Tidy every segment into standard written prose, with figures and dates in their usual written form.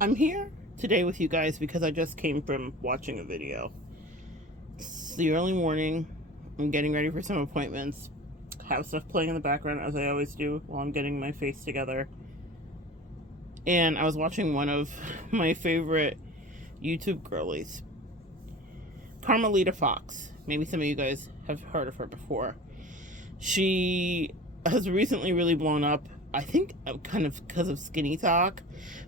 I'm here today with you guys because I just came from watching a video. It's the early morning. I'm getting ready for some appointments. Have stuff playing in the background as I always do while I'm getting my face together. And I was watching one of my favorite YouTube girlies, Karmalita Fox. Maybe some of you guys have heard of her before. She has recently really blown up, I think kind of because of skinny talk,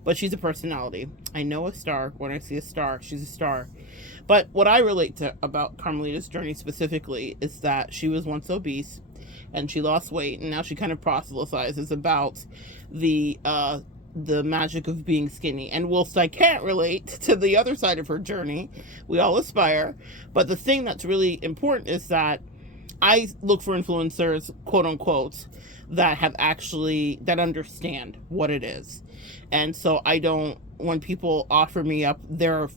but she's a personality. I know a star. When I see a star, she's a star. But what I relate to about Karmalita's journey specifically is that she was once obese and she lost weight, and now she kind of proselytizes about the magic of being skinny. And whilst I can't relate to the other side of her journey, we all aspire. But the thing that's really important is that I look for influencers, quote unquote, that understand what it is. And so I don't, when people offer me up their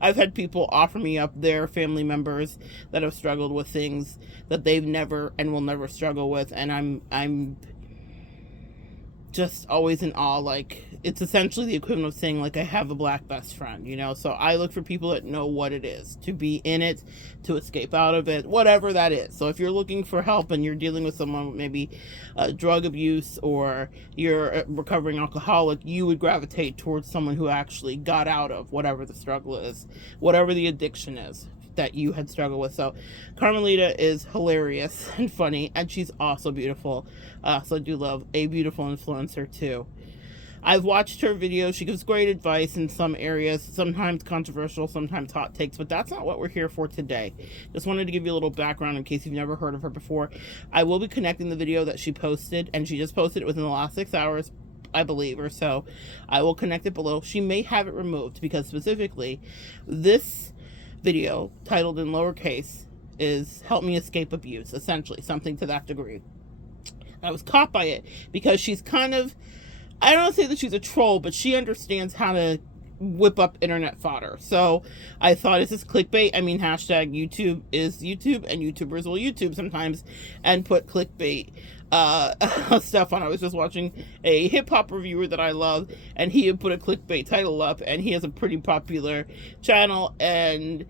I've had people offer me up their family members that have struggled with things that they've never and will never struggle with, and I'm just always in awe. Like, it's essentially the equivalent of saying, like, I have a black best friend, you know? So I look for people that know what it is to be in it, to escape out of it, whatever that is. So if you're looking for help and you're dealing with someone with maybe drug abuse, or you're a recovering alcoholic, you would gravitate towards someone who actually got out of whatever the struggle is, whatever the addiction is that you had struggled with. So Karmalita is hilarious and funny, and she's also beautiful. I also do love a beautiful influencer too. I've watched her videos. She gives great advice in some areas, sometimes controversial, sometimes hot takes, but that's not what we're here for today. Just wanted to give you a little background in case you've never heard of her before. I will be connecting the video that she posted, and she just posted it within the last 6 hours, I believe, or so. I will connect it below. She may have it removed because specifically this video, titled in lowercase, is Help Me Escape Abuse, essentially, something to that degree. I was caught by it because she's kind of, I don't say that she's a troll, but she understands how to whip up internet fodder. So I thought, is this clickbait? I mean, hashtag YouTube is YouTube, and YouTubers will YouTube sometimes and put clickbait stuff on. I was just watching a hip-hop reviewer that I love, and he had put a clickbait title up, and he has a pretty popular channel, and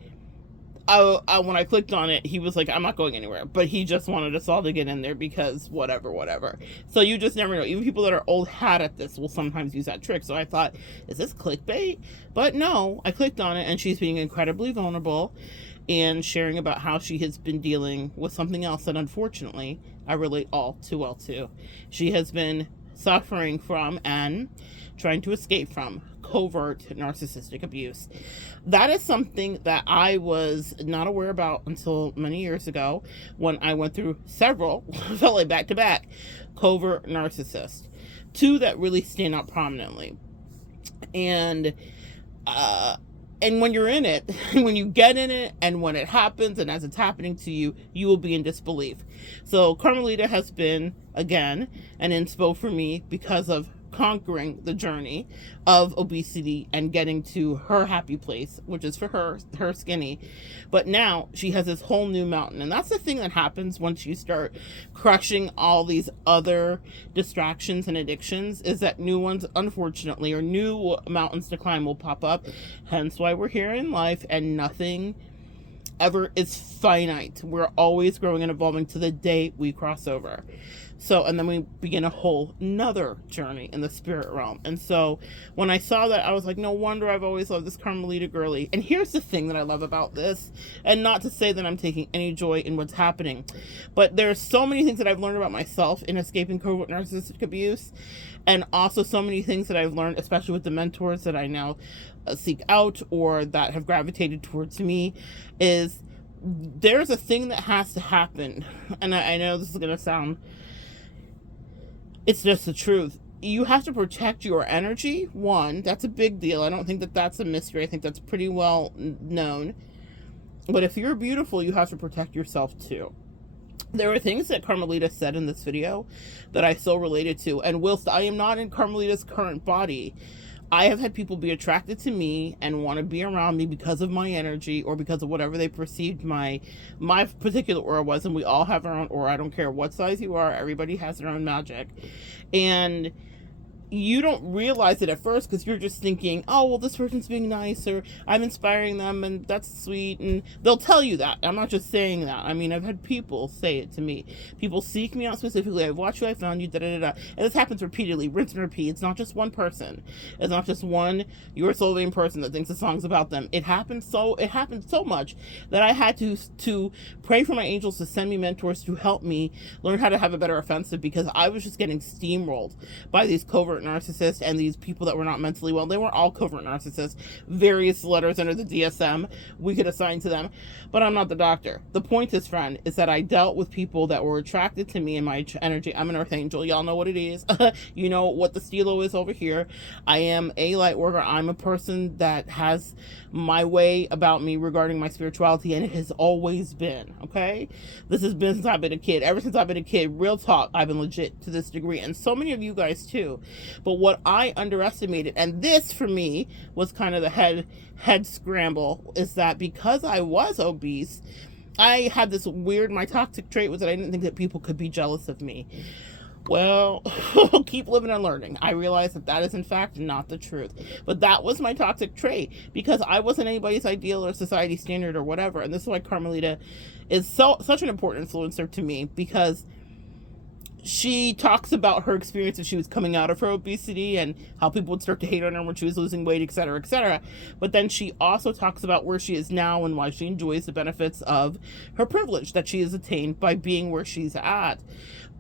when I clicked on it, he was like, I'm not going anywhere, but he just wanted us all to get in there because whatever. So you just never know. Even people that are old hat at this will sometimes use that trick. So I thought, is this clickbait? But no, I clicked on it, and she's being incredibly vulnerable and sharing about how she has been dealing with something else that unfortunately I relate all too well to. She has been suffering from and trying to escape from covert narcissistic abuse. That is something that I was not aware about until many years ago when I went through several, felt like back to back, covert narcissist. Two that really stand out prominently. And when you're in it, when you get in it, and when it happens, and as it's happening to you, you will be in disbelief. So Karmalita has been, again, an inspo for me because of conquering the journey of obesity and getting to her happy place, which is for her skinny. But now she has this whole new mountain, and that's the thing that happens once you start crushing all these other distractions and addictions, is that new ones, unfortunately, or new mountains to climb will pop up. Hence why we're here in life, and nothing ever is finite. We're always growing and evolving to the day we cross over. So, and then we begin a whole nother journey in the spirit realm. And so when I saw that, I was like, no wonder I've always loved this Karmalita girly. And here's the thing that I love about this, and not to say that I'm taking any joy in what's happening, but there's so many things that I've learned about myself in escaping covert narcissistic abuse, and also so many things that I've learned, especially with the mentors that I now seek out, or that have gravitated towards me, is there's a thing that has to happen. And I know this is going to sound, it's just the truth. You have to protect your energy. One, that's a big deal. I don't think that that's a mystery. I think that's pretty well known. But if you're beautiful, you have to protect yourself too. There were things that Karmalita said in this video that I so related to. And whilst I am not in Karmalita's current body, I have had people be attracted to me and want to be around me because of my energy, or because of whatever they perceived my particular aura was. And we all have our own aura. I don't care what size you are. Everybody has their own magic. And you don't realize it at first because you're just thinking, oh, well, this person's being nice, or I'm inspiring them, and that's sweet. And they'll tell you that. I'm not just saying that. I mean, I've had people say it to me. People seek me out specifically. I've watched you, I found you, da da da. And this happens repeatedly, rinse and repeat. It's not just one person. It's not just one your soul vein person that thinks the song's about them. It happens so much that I had to pray for my angels to send me mentors to help me learn how to have a better offensive, because I was just getting steamrolled by these covert narcissists and these people that were not mentally well. They weren't all covert narcissists. Various letters under the DSM we could assign to them, but I'm not the doctor. The point is, friend, is that I dealt with people that were attracted to me and my energy. I'm an earth angel. Y'all know what it is. You know what the stilo is over here. I am a light worker. I'm a person that has my way about me regarding my spirituality, and it has always been, okay? This has been since I've been a kid. Ever since I've been a kid, real talk, I've been legit to this degree, and so many of you guys too. But what I underestimated, and this for me was kind of the head scramble, is that because I was obese, I had this weird, my toxic trait was that I didn't think that people could be jealous of me. Well, keep living and learning. I realize that that is in fact not the truth. But that was my toxic trait, because I wasn't anybody's ideal or society standard or whatever. And this is why Karmalita is such an important influencer to me, because she talks about her experience as she was coming out of her obesity and how people would start to hate on her when she was losing weight, etc., etc. But then she also talks about where she is now and why she enjoys the benefits of her privilege that she has attained by being where she's at.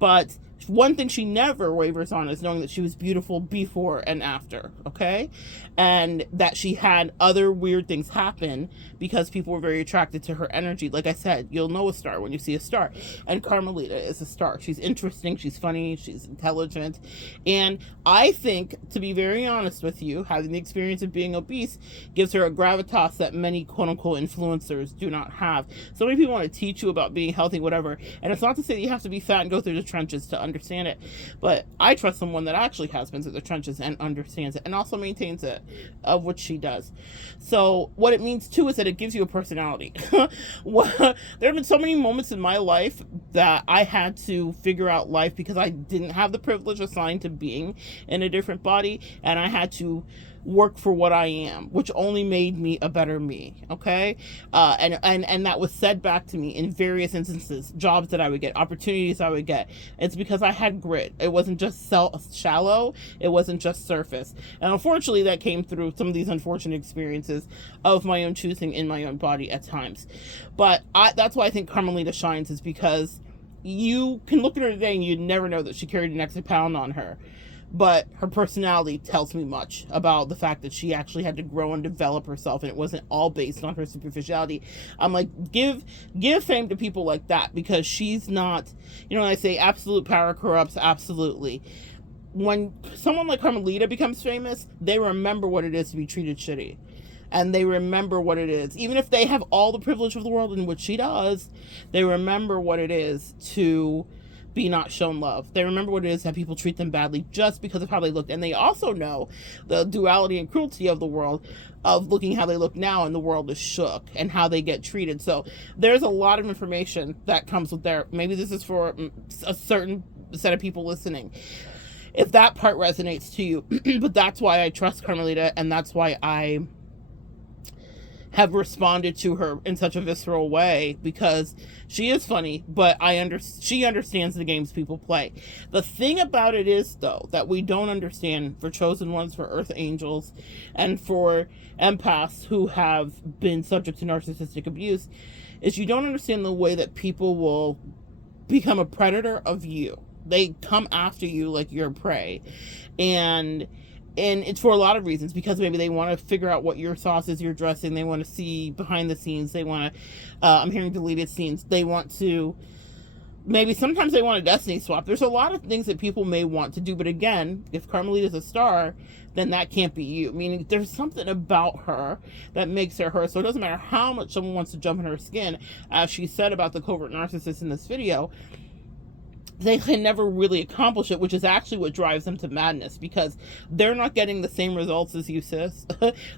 But one thing she never wavers on is knowing that she was beautiful before and after, okay? And that she had other weird things happen because people were very attracted to her energy. Like I said, you'll know a star when you see a star. And Karmalita is a star. She's interesting, she's funny, she's intelligent. And I think, to be very honest with you, having the experience of being obese gives her a gravitas that many quote-unquote influencers do not have. So many people want to teach you about being healthy, whatever. And it's not to say that you have to be fat and go through the trenches to understand it, but I trust someone that actually has been through the trenches and understands it and also maintains it, of which she does. So what it means too is that it gives you a personality. There have been so many moments in my life that I had to figure out life because I didn't have the privilege assigned to being in a different body, and I had to work for what I am, which only made me a better me, okay? And that was said back to me in various instances, jobs that I would get, opportunities I would get. It's because I had grit. It wasn't just shallow, it wasn't just surface. And unfortunately, that came through some of these unfortunate experiences of my own choosing in my own body at times. But that's why I think Karmalita shines, is because you can look at her today and you'd never know that she carried an extra pound on her. But her personality tells me much about the fact that she actually had to grow and develop herself, and it wasn't all based on her superficiality. I'm like, give fame to people like that, because she's not, you know, when I say absolute power corrupts, absolutely. When someone like Karmalita becomes famous, they remember what it is to be treated shitty. And they remember what it is, even if they have all the privilege of the world, in which she does, they remember what it is to be not shown love. They remember what it is that people treat them badly just because of how they looked. And they also know the duality and cruelty of the world, of looking how they look now, and the world is shook, and how they get treated. So there's a lot of information that comes with there. Maybe this is for a certain set of people listening, if that part resonates to you. But that's why I trust Karmalita, and that's why I have responded to her in such a visceral way, because she is funny, but she understands the games people play. The thing about it is, though, that we don't understand for chosen ones, for earth angels, and for empaths who have been subject to narcissistic abuse, is you don't understand the way that people will become a predator of you. They come after you like you're prey. And it's for a lot of reasons, because maybe they want to figure out what your sauce is, you're dressing. They want to see behind the scenes. They want to, I'm hearing deleted scenes. They want to, maybe sometimes they want a destiny swap. There's a lot of things that people may want to do. But again, if Karmalita is a star, then that can't be you. Meaning there's something about her that makes her her. So it doesn't matter how much someone wants to jump in her skin, as she said about the covert narcissist in this video. they can never really accomplish it, which is actually what drives them to madness, because they're not getting the same results as you, sis.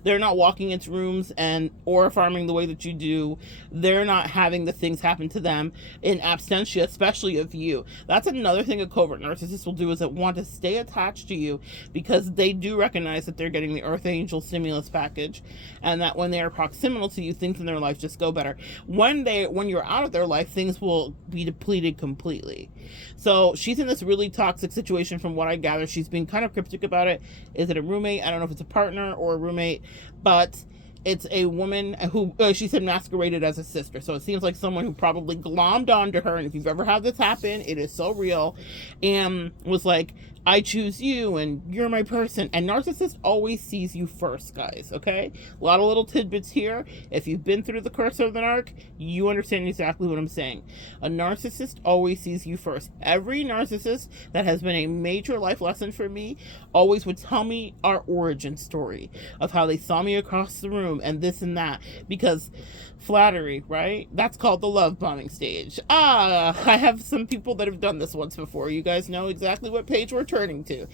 They're not walking into rooms and or farming the way that you do. They're not having the things happen to them in absentia, especially of you. That's another thing a covert narcissist will do, is it want to stay attached to you, because they do recognize that they're getting the Earth Angel stimulus package, and that when they are proximal to you, things in their life just go better. When you're out of their life, things will be depleted completely. So she's in this really toxic situation from what I gather. She's being kind of cryptic about it. Is it a roommate? I don't know if it's a partner or a roommate, but it's a woman who she said masqueraded as a sister. So it seems like someone who probably glommed onto her. And if you've ever had this happen, it is so real. And was like, I choose you and you're my person. And narcissist always sees you first, guys, okay? A lot of little tidbits here. If you've been through the curse of the narc, you understand exactly what I'm saying. A narcissist always sees you first. Every narcissist that has been a major life lesson for me always would tell me our origin story of how they saw me across the room and this and that, because flattery, right? That's called the love bombing stage. I have some people that have done this once before. You guys know exactly what page we're turning to.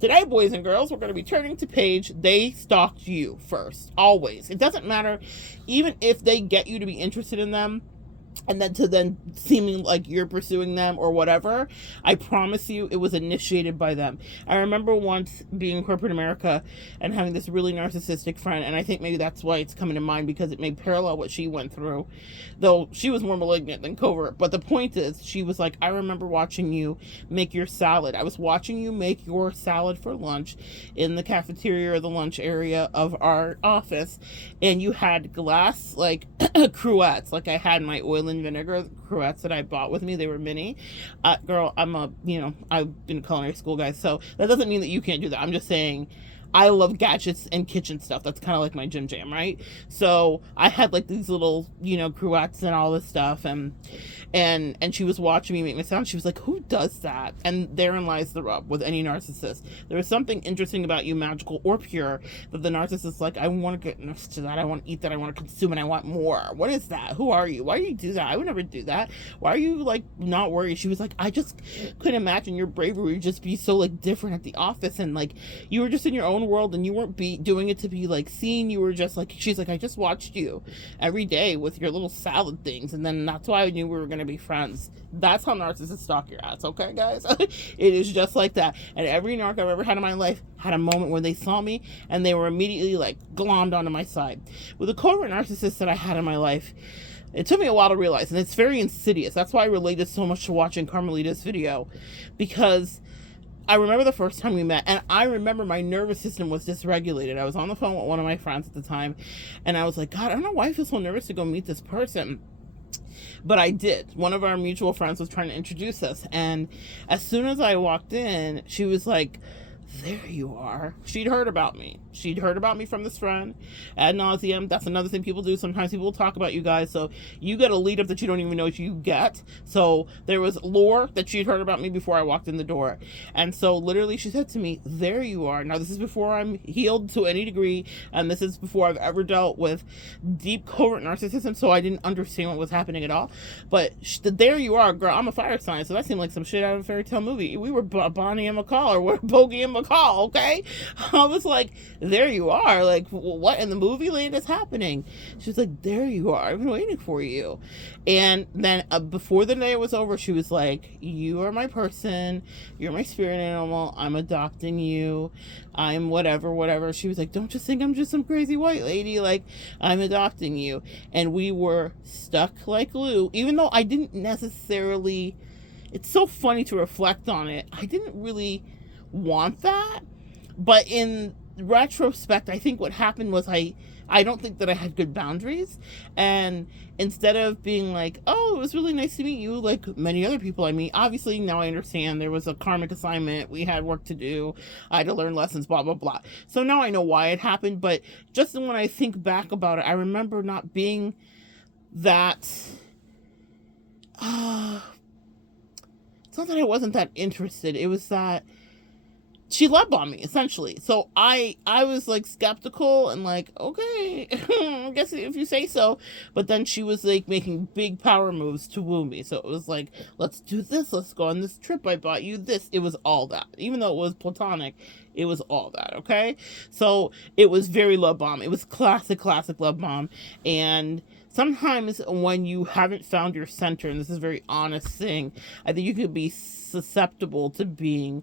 Today, boys and girls, we're going to be turning to page they stalked you first. Always. It doesn't matter, even if they get you to be interested in them, and then seeming like you're pursuing them or whatever, I promise you it was initiated by them. I remember once being in corporate America and having this really narcissistic friend, and I think maybe that's why it's coming to mind, because it may parallel what she went through, though she was more malignant than covert. But the point is, she was like, I remember watching you make your salad. I was watching you make your salad for lunch in the cafeteria or the lunch area of our office, and you had glass like cruettes, like I had my oil and vinegar cruettes that I bought with me. They were mini. Girl, I've been in culinary school, guys, so that doesn't mean that you can't do that. I'm just saying I love gadgets and kitchen stuff. That's kind of like my gym jam, right? So I had like these little, cruettes and all this stuff, and she was watching me make my sound. She was like, who does that? And therein lies the rub with any narcissist. There is something interesting about you, magical or pure, that the narcissist like, I want to get next to that. I want to eat that. I want to consume and I want more. What is that? Who are you? Why do you do that? I would never do that. Why are you like not worried? She was like, I just couldn't imagine your bravery would just be so like different at the office, and like you were just in your own world and you weren't doing it to be like seen. You were just like, she's like, I just watched you every day with your little salad things, and then that's why I knew we were going to be friends. That's how narcissists stalk your ass, okay, guys? It is just like that. And every narc I've ever had in my life had a moment where they saw me and they were immediately like glommed onto my side. With the covert narcissist that I had in my life, it took me a while to realize, and it's very insidious. That's why I related so much to watching Karmalita's video, because I remember the first time we met, and I remember my nervous system was dysregulated. I was on the phone with one of my friends at the time, and I was like, God, I don't know why I feel so nervous to go meet this person. But I did. One of our mutual friends was trying to introduce us, and as soon as I walked in, she was like, there you are. She'd heard about me. She'd heard about me from this friend ad nauseum. That's another thing people do. Sometimes people will talk about you guys, so you get a lead up that you don't even know what you get. So there was lore that she'd heard about me before I walked in the door. And so literally she said to me, there you are. Now this is before I'm healed to any degree, and this is before I've ever dealt with deep covert narcissism, so I didn't understand what was happening at all. But there you are, girl. I'm a fire sign, so that seemed like some shit out of a fairy tale movie. We were Bonnie and McCall, or we're Bogey and McCall, okay? I was like, there you are. Like, what in the movie land is happening? She was like, there you are. I've been waiting for you. And then before the day was over, she was like, you are my person. You're my spirit animal. I'm adopting you. I'm whatever. She was like, don't just think I'm just some crazy white lady. Like, I'm adopting you. And we were stuck like glue, even though I didn't necessarily, it's so funny to reflect on it. I didn't really want that, but in retrospect, I think what happened was I don't think that I had good boundaries, and instead of being like, oh, it was really nice to meet you like many other people I meet, obviously now I understand there was a karmic assignment, we had work to do, I had to learn lessons, blah blah blah. So now I know why it happened, but just when I think back about it, I remember not being that it's not that I wasn't that interested, it was that she love bombed me essentially. So I was like skeptical and like, okay, I guess if you say so. But then she was like making big power moves to woo me. So it was like, let's do this, let's go on this trip, I bought you this. It was all that. Even though it was platonic, it was all that. Okay, so it was very love bomb. It was classic love bomb. And sometimes when you haven't found your center, and this is a very honest thing, I think you could be susceptible to being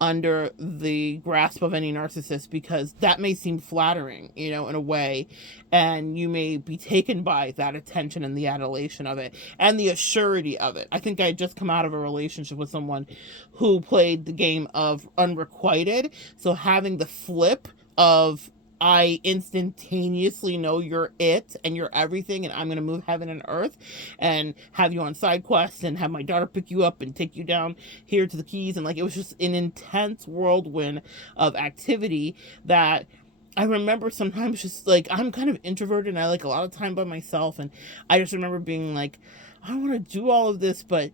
under the grasp of any narcissist, because that may seem flattering, you know, in a way, and you may be taken by that attention and the adulation of it and the assurity of it. I think I had just come out of a relationship with someone who played the game of unrequited, so having the flip of, I instantaneously know you're it and you're everything, and I'm going to move heaven and earth and have you on side quests and have my daughter pick you up and take you down here to the Keys. And like, it was just an intense whirlwind of activity that I remember sometimes just like, I'm kind of introverted and I like a lot of time by myself. And I just remember being like, I don't want to do all of this, but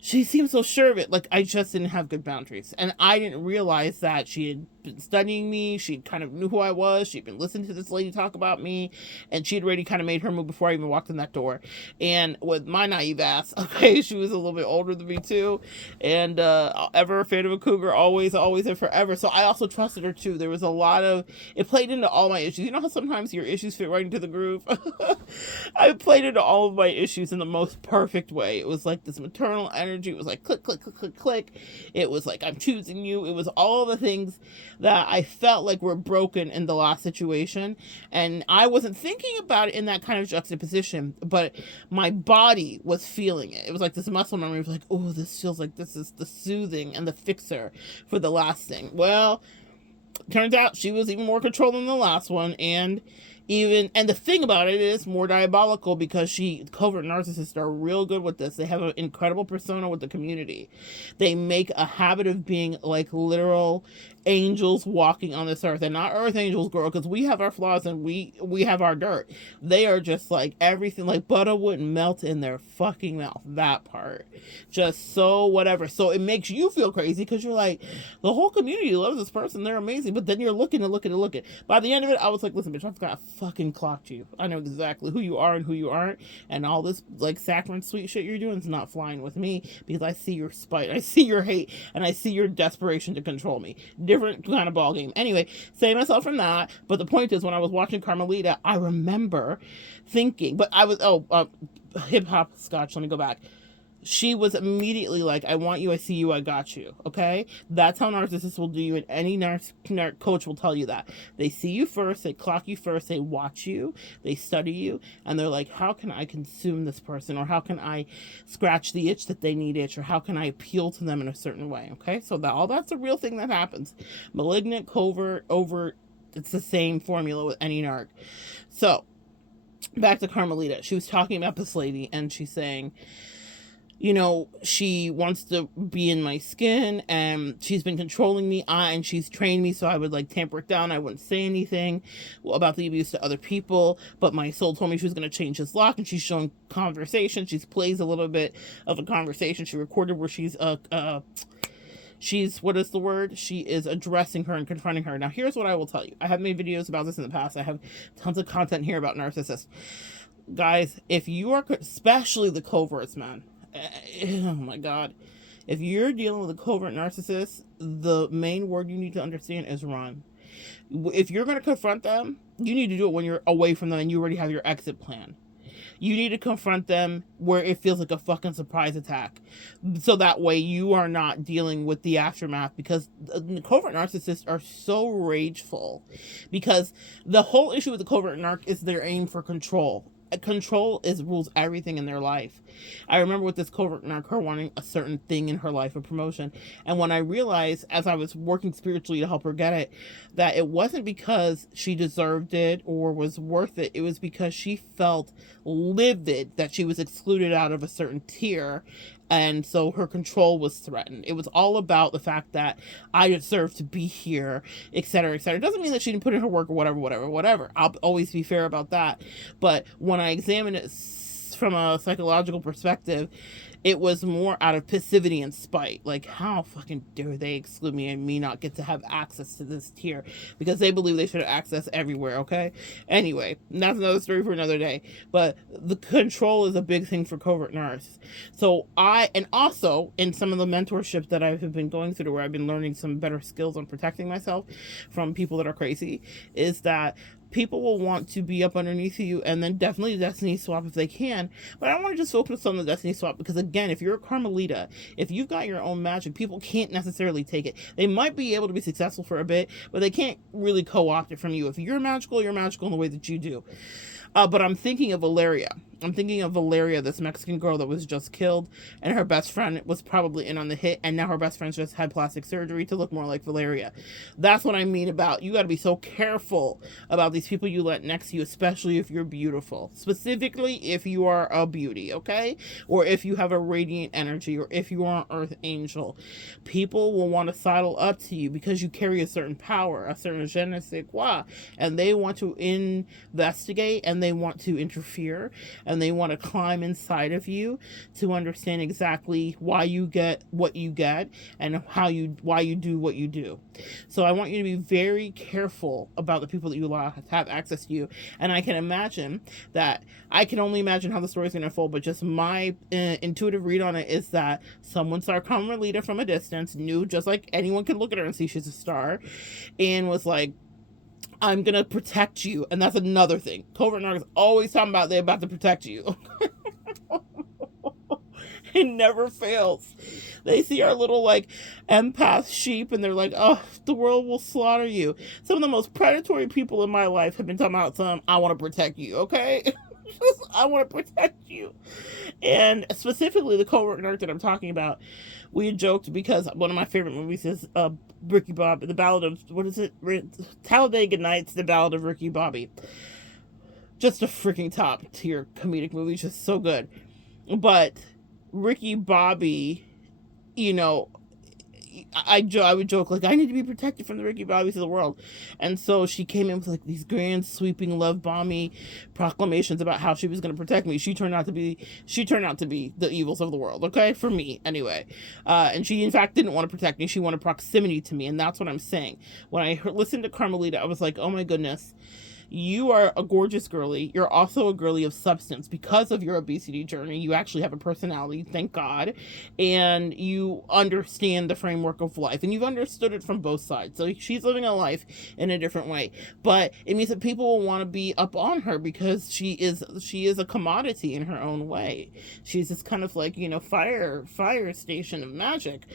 she seemed so sure of it. Like, I just didn't have good boundaries. And I didn't realize that she had been studying me. She kind of knew who I was. She'd been listening to this lady talk about me. And she had already kind of made her move before I even walked in that door. And with my naive ass, okay, she was a little bit older than me too. And ever afraid of a cougar, always and forever. So I also trusted her too. There was a lot of, it played into all my issues. You know how sometimes your issues fit right into the groove? I played into all of my issues in the most perfect way. It was like this maternal energy. It was like click, click, click, click, click. It was like, I'm choosing you. It was all the things that I felt like were broken in the last situation. And I wasn't thinking about it in that kind of juxtaposition, but my body was feeling it. It was like this muscle memory of like, oh, this feels like this is the soothing and the fixer for the last thing. Well, turns out she was even more controlling than the last one. And the thing about it is more diabolical, because covert narcissists are real good with this. They have an incredible persona with the community. They make a habit of being like literal angels walking on this earth. They're not earth angels, girl, because we have our flaws and we have our dirt. They are just like everything, like butter wouldn't melt in their fucking mouth. That part. Just so whatever. So it makes you feel crazy because you're like, the whole community loves this person. They're amazing. But then you're looking. By the end of it, I was like, listen, bitch, I've got fucking clocked you. I know exactly who you are and who you aren't. And all this like saccharine sweet shit you're doing is not flying with me, because I see your spite. I see your hate. And I see your desperation to control me. Different kind of ball game. Anyway, save myself from that. But the point is, when I was watching Karmalita, I remember thinking, but I was, hip hop scotch, let me go back. She was immediately like, I want you, I see you, I got you. Okay? That's how narcissists will do you, and any coach will tell you that. They see you first, they clock you first, they watch you, they study you, and they're like, how can I consume this person? Or how can I scratch the itch that they need itch? Or how can I appeal to them in a certain way? Okay? So all that's a real thing that happens. Malignant, covert, overt, it's the same formula with any narc. So, back to Karmalita. She was talking about this lady, and she's saying, you know, she wants to be in my skin, and she's been controlling me, and she's trained me so I would like tamper it down. I wouldn't say anything about the abuse to other people, but my soul told me she was going to change his lock, and she's showing conversation. She plays a little bit of a conversation she recorded where she's what is the word? She is addressing her and confronting her. Now, here's what I will tell you. I have made videos about this in the past. I have tons of content here about narcissists. Guys, if you are, especially the coverts, man, oh my God. If you're dealing with a covert narcissist, the main word you need to understand is run. If you're going to confront them, you need to do it when you're away from them and you already have your exit plan. You need to confront them where it feels like a fucking surprise attack. So that way you are not dealing with the aftermath, because the covert narcissists are so rageful. Because the whole issue with the covert narc is their aim for control. Control rules everything in their life. I remember with this covert narc, her wanting a certain thing in her life, a promotion. And when I realized, as I was working spiritually to help her get it, that it wasn't because she deserved it or was worth it. It was because she felt livid that she was excluded out of a certain tier. And so her control was threatened. It was all about the fact that I deserve to be here, etc., etc. It doesn't mean that she didn't put in her work or whatever. I'll always be fair about that. But when I examine it from a psychological perspective, It was more out of passivity and spite. Like, how fucking dare they exclude me and me not get to have access to this tier, because they believe they should have access everywhere, okay? Anyway, that's another story for another day. But the control is a big thing for covert narcissists. So and also in some of the mentorship that I've been going through, where I've been learning some better skills on protecting myself from people that are crazy, is that people will want to be up underneath you, and then definitely destiny swap if they can. But I don't want to just focus on the destiny swap, because again, if you're a Karmalita, if you've got your own magic, people can't necessarily take it. They might be able to be successful for a bit, but they can't really co-opt it from you. If you're magical in the way that you do. But I'm thinking of Valeria. This Mexican girl that was just killed, and her best friend was probably in on the hit, and now her best friend's just had plastic surgery to look more like Valeria. That's what I mean about, you got to be so careful about these people you let next to you, especially if you're beautiful. Specifically, if you are a beauty, okay? Or if you have a radiant energy, or if you are an earth angel. People will want to sidle up to you because you carry a certain power, a certain je ne sais quoi, and they want to investigate, and they want to interfere, and they want to climb inside of you to understand exactly why you get what you get, and why you do what you do. So I want you to be very careful about the people that you allow to have access to you. And I can only imagine how the story's going to unfold, but just my intuitive read on it is that someone saw Karmalita from a distance, knew just like anyone can look at her and see she's a star, and was like, I'm going to protect you. And that's another thing. Covert Narcissist always talking about they're about to protect you. It never fails. They see our little like empath sheep, and they're like, oh, the world will slaughter you. Some of the most predatory people in my life have been talking about I want to protect you, okay? I want to protect you. And specifically the covert narc that I'm talking about, we had joked because one of my favorite movies is Ricky Bobby, the Ballad of, Talladega Nights, the Ballad of Ricky Bobby. Just a freaking top tier comedic movie, just so good. But Ricky Bobby, you know, I would joke, like, I need to be protected from the Ricky Bobbies of the world. And so she came in with, like, these grand, sweeping, love-bomby proclamations about how she was going to protect me. She turned out to be the evils of the world, okay? For me, anyway. And she, in fact, didn't want to protect me. She wanted proximity to me, and that's what I'm saying. When I listened to Karmalita, I was like, oh, my goodness. You are a gorgeous girly. You're also a girly of substance. Because of your obesity journey, you actually have a personality, thank God, and you understand the framework of life, and you've understood it from both sides. So she's living a life in a different way, but it means that people will want to be up on her because she is a commodity in her own way. She's this kind of like, you know, fire station of magic,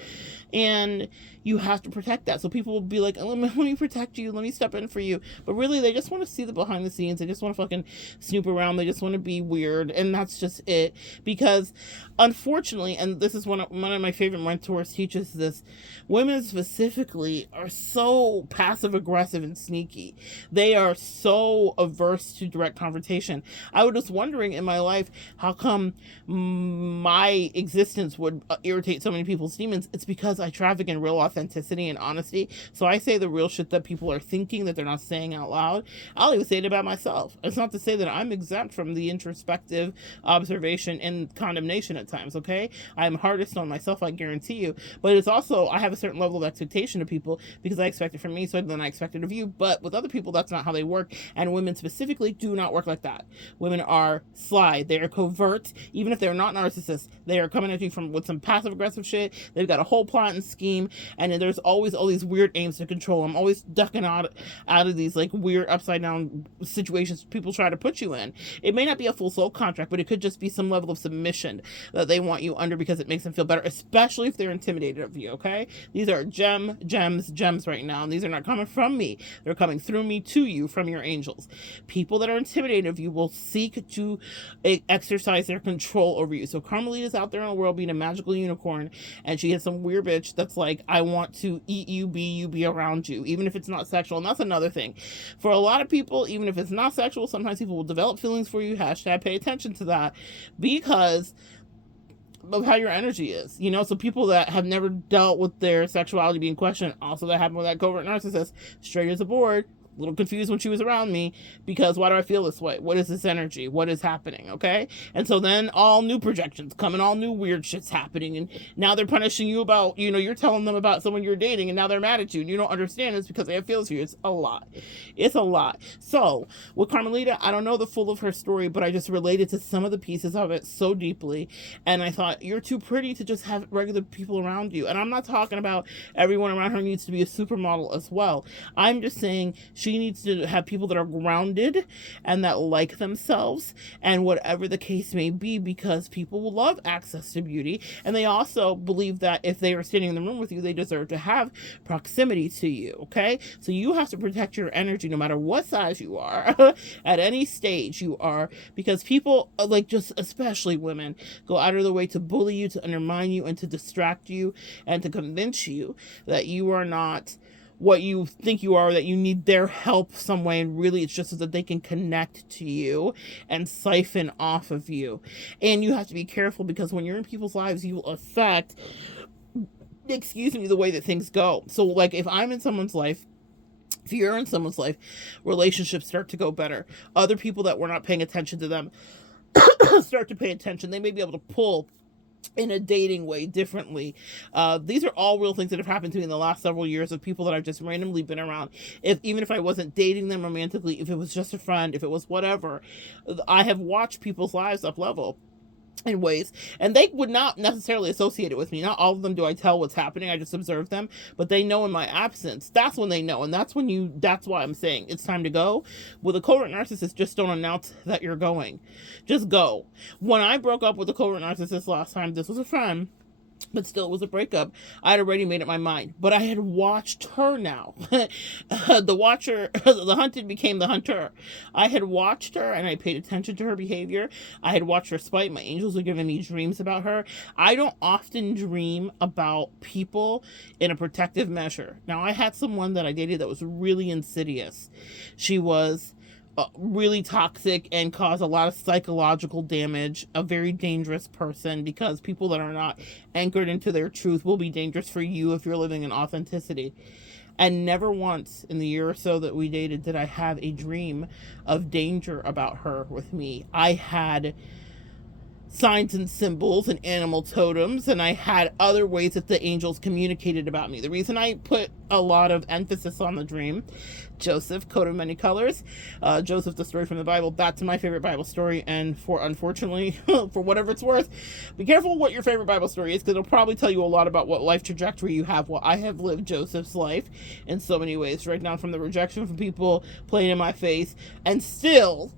and you have to protect that. So people will be like, oh, let me protect you, let me step in for you, but really they just want to see the behind the scenes. They just want to fucking snoop around. They just want to be weird, and that's just it. Because unfortunately, and this is one of my favorite mentors teaches this, women specifically are so passive aggressive and sneaky. They are so averse to direct confrontation. I was just wondering in my life, how come my existence would irritate so many people's demons? It's because I traffic in real authenticity and honesty. So I say the real shit that people are thinking that they're not saying out loud. I'll even say it about myself. It's not to say that I'm exempt from the introspective observation and condemnation at times, okay? I'm hardest on myself, I guarantee you. But it's also, I have a certain level of expectation of people because I expect it from me, so then I expect it of you. But with other people, that's not how they work. And women specifically do not work like that. Women are sly. They are covert. Even if they're not narcissists, they are coming at you with some passive aggressive shit. They've got a whole plot and scheme, and there's always all these weird aims to control. I'm always ducking out of these like weird upside down situations people try to put you in. It may not be a full soul contract, but it could just be some level of submission that they want you under because it makes them feel better, especially if they're intimidated of you, okay? These are gems right now, and these are not coming from me. They're coming through me to you from your angels. People that are intimidated of you will seek to exercise their control over you. So Karmalita's out there in the world being a magical unicorn, and she has some weird bitch that's like, I want to eat you, be around you, even if it's not sexual. And that's another thing. For a lot of people, even if it's not sexual, sometimes people will develop feelings for you. Hashtag pay attention to that, because of how your energy is, you know. So people that have never dealt with their sexuality being questioned, also that happen with that covert narcissist, straight as a board, A little confused when she was around me, because why do I feel this way? What is this energy? What is happening? Okay. And so then all new projections come and all new weird shit's happening. And now they're punishing you about, you're telling them about someone you're dating and now they're mad at you. And you don't understand it's because they have feelings for you. It's a lot. It's a lot. So with Karmalita, I don't know the full of her story, but I just related to some of the pieces of it so deeply. And I thought, you're too pretty to just have regular people around you. And I'm not talking about everyone around her needs to be a supermodel as well. I'm just saying she needs to have people that are grounded and that like themselves and whatever the case may be, because people will love access to beauty, and they also believe that if they are standing in the room with you, they deserve to have proximity to you. Okay, so you have to protect your energy no matter what size you are at any stage you are, because people, like, just especially women, go out of their way to bully you, to undermine you, and to distract you, and to convince you that you are not what you think you are, that you need their help some way, and really it's just so that they can connect to you and siphon off of you. And you have to be careful, because when you're in people's lives, you will affect, the way that things go. So like, if I'm in someone's life, if you're in someone's life, relationships start to go better. Other people that were not paying attention to them start to pay attention. They may be able to pull in a dating way differently. These are all real things that have happened to me in the last several years, of people that I've just randomly been around. Even if I wasn't dating them romantically, if it was just a friend, if it was whatever, I have watched people's lives up level in ways, and they would not necessarily associate it with me. Not all of them do I tell what's happening. I just observe them, but they know in my absence. That's when they know, and that's why I'm saying it's time to go. With a covert narcissist, just don't announce that you're going. Just go. When I broke up with a covert narcissist last time, this was a friend, but still it was a breakup. I had already made up my mind, but I had watched her now. The watcher, the hunted became the hunter. I had watched her and I paid attention to her behavior. I had watched her spite. My angels were giving me dreams about her. I don't often dream about people in a protective measure. Now, I had someone that I dated that was really insidious. She was really toxic and cause a lot of psychological damage, a very dangerous person, because people that are not anchored into their truth will be dangerous for you if you're living in authenticity. And never once in the year or so that we dated did I have a dream of danger about her with me. I had signs and symbols and animal totems, and I had other ways that the angels communicated about me. The reason I put a lot of emphasis on the dream, Joseph, coat of many colors, Joseph, the story from the Bible, that's my favorite Bible story, and unfortunately, for whatever it's worth, be careful what your favorite Bible story is, because it'll probably tell you a lot about what life trajectory you have. Well, I have lived Joseph's life in so many ways, right down from the rejection from people playing in my face, and still,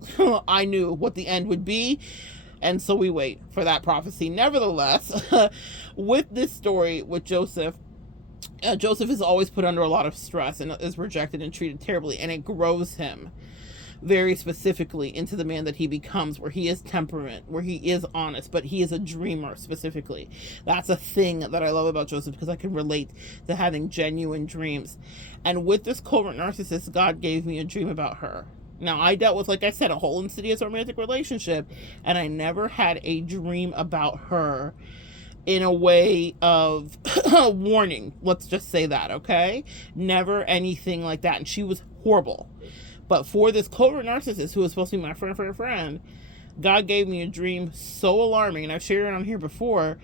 I knew what the end would be. And so we wait for that prophecy. Nevertheless, with this story with Joseph, Joseph is always put under a lot of stress and is rejected and treated terribly. And it grows him very specifically into the man that he becomes, where he is temperament, where he is honest, but he is a dreamer specifically. That's a thing that I love about Joseph, because I can relate to having genuine dreams. And with this covert narcissist, God gave me a dream about her. Now, I dealt with, like I said, a whole insidious romantic relationship, and I never had a dream about her in a way of warning. Let's just say that, okay? Never anything like that. And she was horrible. But for this covert narcissist, who was supposed to be my friend, God gave me a dream so alarming, and I've shared it on here before,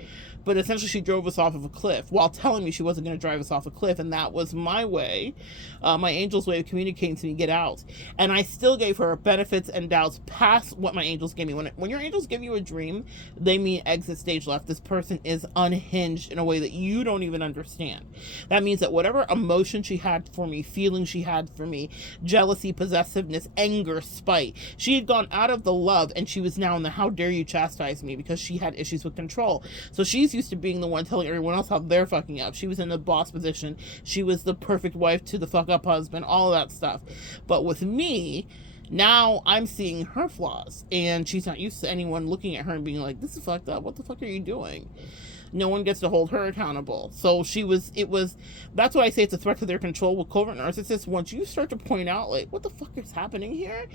but essentially she drove us off of a cliff while telling me she wasn't going to drive us off a cliff. And that was my way, my angel's way of communicating to me, get out. And I still gave her benefits and doubts past what my angels gave me. When your angels give you a dream, they mean exit stage left. This person is unhinged in a way that you don't even understand. That means that whatever emotion she had for me, feeling she had for me, jealousy, possessiveness, anger, spite, she had gone out of the love, and she was now in the how dare you chastise me, because she had issues with control. So she's used to being the one telling everyone else how they're fucking up. She was in the boss position. She was the perfect wife to the fuck up husband, all of that stuff. But with me, now I'm seeing her flaws, and she's not used to anyone looking at her and being like, this is fucked up. What the fuck are you doing? no one gets to hold her accountable. So that's why I say it's a threat to their control with covert narcissists. Once you start to point out, like, what the fuck is happening here?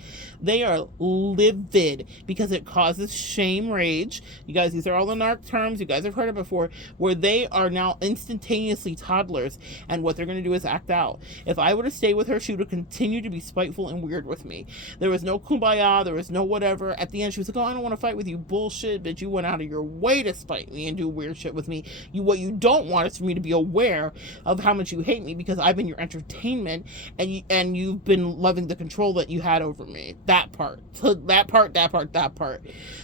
They are livid because it causes shame, rage. You guys, these are all the narc terms. You guys have heard it before, where they are now instantaneously toddlers, and what they're going to do is act out. If I were to stay with her, she would have continued to be spiteful and weird with me. There was no kumbaya, there was no whatever. At the end, she was like, oh, I don't want to fight with you. Bullshit, bitch. You went out of your way to spite me and do weird shit with me. What you don't want is for me to be aware of how much you hate me, because I've been your entertainment, and you've been loving the control that you had over me. That part. So that part.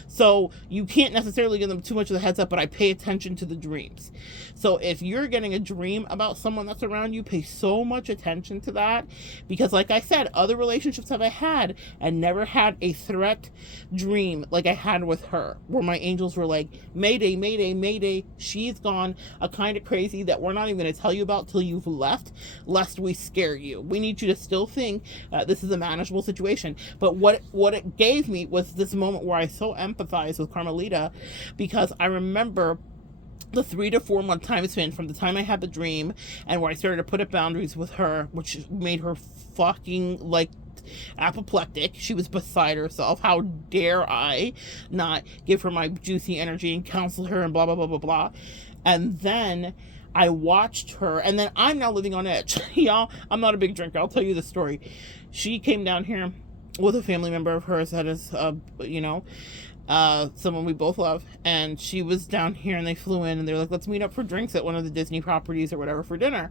So you can't necessarily give them too much of the heads up, but I pay attention to the dreams. So if you're getting a dream about someone that's around you, pay so much attention to that, because like I said, other relationships have I had and never had a threat dream like I had with her, where my angels were like, mayday, mayday, mayday, she's gone, a kind of crazy that we're not even going to tell you about till you've left, lest we scare you. We need you to still think this is a manageable situation. But what it gave me was this moment where I so empathized with Karmalita, because I remember the 3 to 4 month time span from the time I had the dream and where I started to put up boundaries with her, which made her fucking like apoplectic. She was beside herself. How dare I not give her my juicy energy and counsel her and blah, blah, blah, blah, blah. And then I watched her, and then I'm now living on edge. Y'all, I'm not a big drinker. I'll tell you the story. She came down here with a family member of hers that is, someone we both love, and she was down here, and they flew in, and they're like, let's meet up for drinks at one of the Disney properties or whatever for dinner.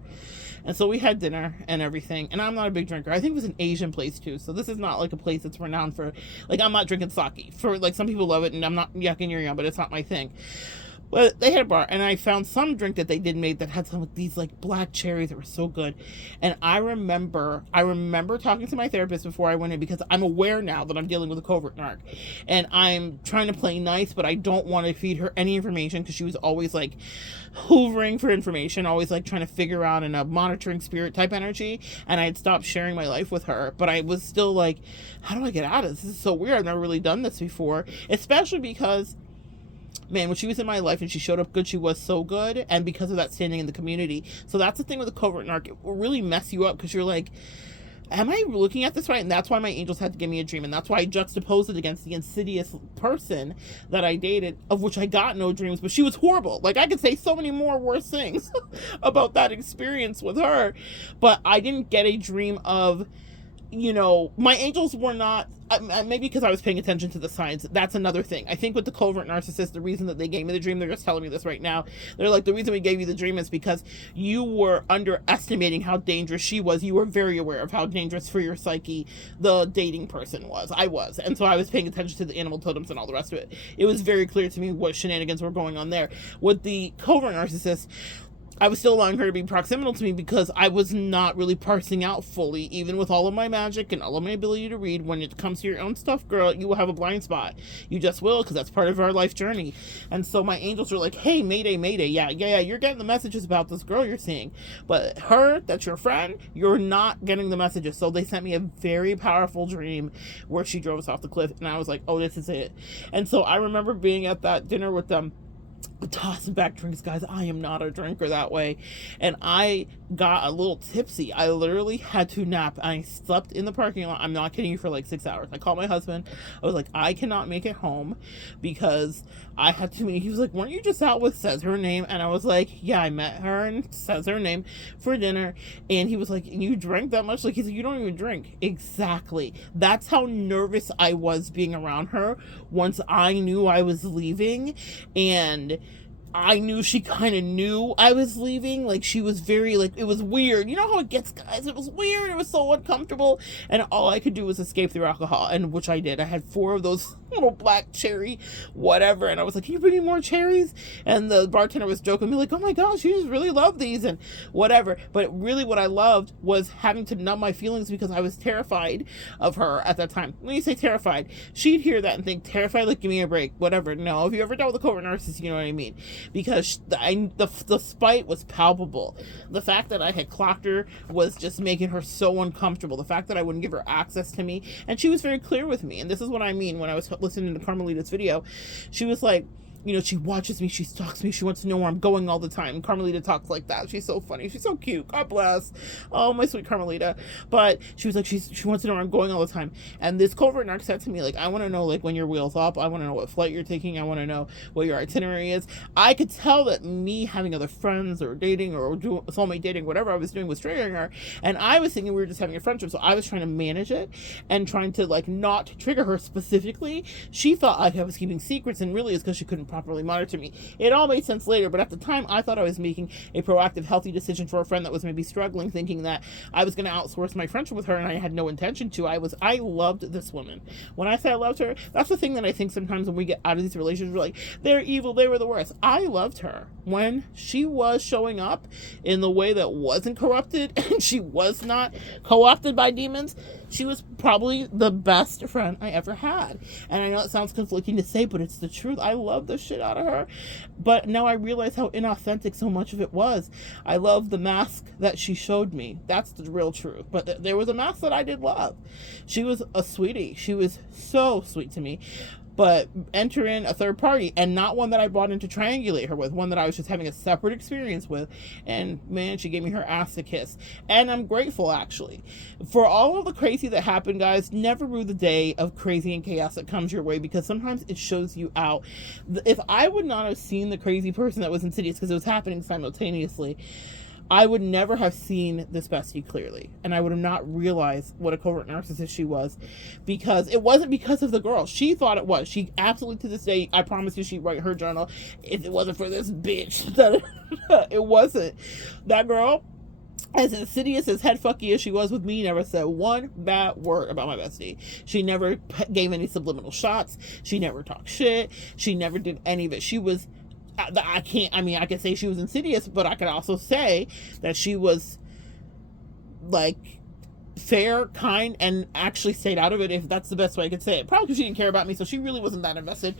And so we had dinner and everything, and I'm not a big drinker. I think it was an Asian place too, so this is not like a place that's renowned for, like, I'm not drinking sake. For, like, some people love it, and I'm not yucking your yum, but it's not my thing. But they had a bar, and I found some drink that they did make that had some of these like black cherries that were so good. And I remember talking to my therapist before I went in, because I'm aware now that I'm dealing with a covert narc, and I'm trying to play nice, but I don't want to feed her any information, because she was always like hoovering for information, always like trying to figure out in a monitoring spirit type energy. And I had stopped sharing my life with her, but I was still like, how do I get out of this? This is so weird. I've never really done this before, especially because, man, when she was in my life and she showed up good, she was so good, and because of that standing in the community. So that's the thing with the covert narc. It will really mess you up, because you're like, am I looking at this right? And that's why my angels had to give me a dream, and that's why I juxtaposed it against the insidious person that I dated, of which I got no dreams, but she was horrible. Like, I could say so many more worse things about that experience with her, but I didn't get a dream of, you know, my angels were not, maybe because I was paying attention to the signs. That's another thing. I think with the covert narcissist, the reason that they gave me the dream, they're just telling me this right now. They're like, the reason we gave you the dream is because you were underestimating how dangerous she was. You were very aware of how dangerous for your psyche the dating person was. I was. And so I was paying attention to the animal totems and all the rest of it. It was very clear to me what shenanigans were going on there. With the covert narcissist, I was still allowing her to be proximal to me, because I was not really parsing out fully, even with all of my magic and all of my ability to read. When it comes to your own stuff, girl, you will have a blind spot. You just will, because that's part of our life journey. And so my angels were like, hey, mayday, mayday. Yeah, you're getting the messages about this girl you're seeing. But her, that's your friend, you're not getting the messages. So they sent me a very powerful dream where she drove us off the cliff. And I was like, oh, this is it. And so I remember being at that dinner with them, tossing back drinks, guys. I am not a drinker that way, and I got a little tipsy. I literally had to nap. I slept in the parking lot, I'm not kidding you, for like 6 hours. I called my husband. I was like, I cannot make it home because I had too many. He was like, weren't you just out with says her name? And I was like, yeah, I met her and says her name for dinner. And he was like, you drank that much? Like, he's like, you don't even drink. Exactly. That's how nervous I was being around her once I knew I was leaving. And I knew she kind of knew I was leaving. Like, she was very, like, it was weird. You know how it gets, guys? It was weird. It was so uncomfortable. And all I could do was escape through alcohol, and which I did. I had 4 of those little black cherry whatever, and I was like, can you bring me more cherries? And the bartender was joking me like, oh my gosh, you just really love these and whatever. But really what I loved was having to numb my feelings, because I was terrified of her at that time. When you say terrified, she'd hear that and think, terrified, like, give me a break, whatever. No, if you ever dealt with a covert narcissist, you know what I mean. Because the spite was palpable. The fact that I had clocked her was just making her so uncomfortable. The fact that I wouldn't give her access to me, and she was very clear with me. And this is what I mean when I was listening to Karmalita's video. She was like, you know, she watches me, she stalks me, she wants to know where I'm going all the time. Karmalita talks like that. She's so funny. She's so cute. God bless. Oh, my sweet Karmalita. But she was like, she wants to know where I'm going all the time. And this covert narc said to me, like, I want to know, like, when your wheel's up. I want to know what flight you're taking. I want to know what your itinerary is. I could tell that me having other friends or dating or soulmate dating, whatever I was doing, was triggering her. And I was thinking we were just having a friendship. So I was trying to manage it and trying to, like, not trigger her specifically. She thought I was keeping secrets, and really it's because she couldn't properly monitor me. It all made sense later, but at the time I thought I was making a proactive, healthy decision for a friend that was maybe struggling, thinking that I was going to outsource my friendship with her, and I had no intention to. I loved this woman. When I say I loved her, that's the thing that I think sometimes when we get out of these relationships, we're like, they're evil, they were the worst. I loved her when she was showing up in the way that wasn't corrupted, and she was not co-opted by demons. She was probably the best friend I ever had. And I know it sounds conflicting to say, but it's the truth. I love the shit out of her. But now I realize how inauthentic so much of it was. I love the mask that she showed me. That's the real truth. But there was a mask that I did love. She was a sweetie. She was so sweet to me. But enter in a third party, and not one that I brought in to triangulate her with, one that I was just having a separate experience with. And man, she gave me her ass to kiss. And I'm grateful, actually. For all of the crazy that happened, guys, never rue the day of crazy and chaos that comes your way, because sometimes it shows you out. If I would not have seen the crazy person that was insidious, because it was happening simultaneously, I would never have seen this bestie clearly, and I would have not realized what a covert narcissist she was, because it wasn't because of the girl. She thought it was. She absolutely, to this day, I promise you, she'd write her journal, if it wasn't for this bitch. It wasn't. That girl, as insidious as head fucky as she was with me, never said one bad word about my bestie. She never gave any subliminal shots. She never talked shit. She never did any of it. She was, I can say she was insidious, but I could also say that she was, like, fair, kind, and actually stayed out of it, if that's the best way I could say it. Probably because she didn't care about me, so she really wasn't that invested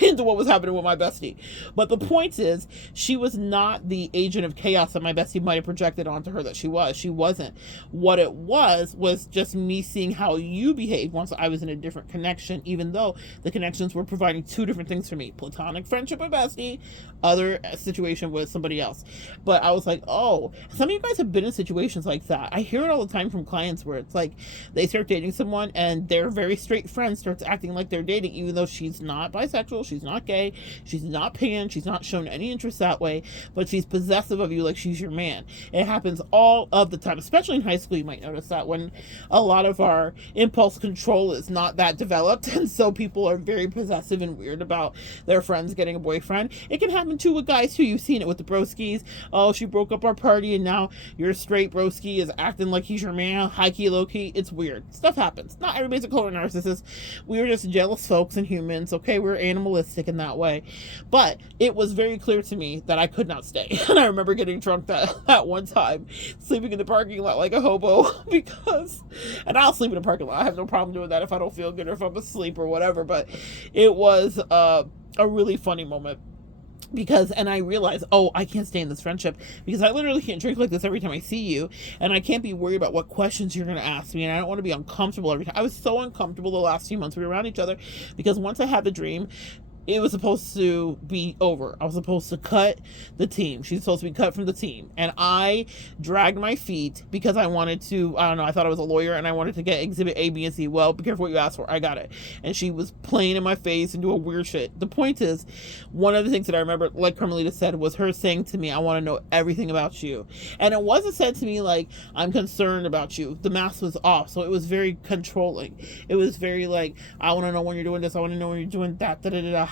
into what was happening with my bestie. But the point is, she was not the agent of chaos that my bestie might have projected onto her that she was. She wasn't. What it was just me seeing how you behaved once I was in a different connection, even though the connections were providing two different things for me. Platonic friendship with bestie, other situation with somebody else. But I was like, oh, some of you guys have been in situations like that. I hear it all the time from clients where it's like they start dating someone and their very straight friend starts acting like they're dating, even though she's not bisexual, she's not gay, she's not pan, she's not shown any interest that way, but she's possessive of you like she's your man. It happens all of the time, especially in high school. You might notice that when a lot of our impulse control is not that developed, and so people are very possessive and weird about their friends getting a boyfriend. It can happen too with guys too. You've seen it with the broskies. Oh, she broke up our party and now your straight broski is acting like he's your man. High key, low key, it's weird. Stuff happens. Not everybody's a covert narcissist. We were just jealous folks and humans, okay? We're animalistic in that way. But it was very clear to me that I could not stay. And I remember getting drunk that one time, sleeping in the parking lot like a hobo, and I'll sleep in the parking lot. I have no problem doing that if I don't feel good or if I'm asleep or whatever. But it was a really funny moment. And I realized, oh, I can't stay in this friendship because I literally can't drink like this every time I see you, and I can't be worried about what questions you're going to ask me, and I don't want to be uncomfortable every time. I was so uncomfortable the last few months we were around each other, because once I had the dream, it was supposed to be over. I was supposed to cut the team. She's supposed to be cut from the team. And I dragged my feet because I wanted to, I don't know, I thought I was a lawyer and I wanted to get exhibit A, B, and C. Well, be careful what you ask for. I got it. And she was playing in my face and doing weird shit. The point is, one of the things that I remember, like Karmalita said, was her saying to me, I want to know everything about you. And it wasn't said to me like, I'm concerned about you. The mask was off. So it was very controlling. It was very like, I want to know when you're doing this. I want to know when you're doing that.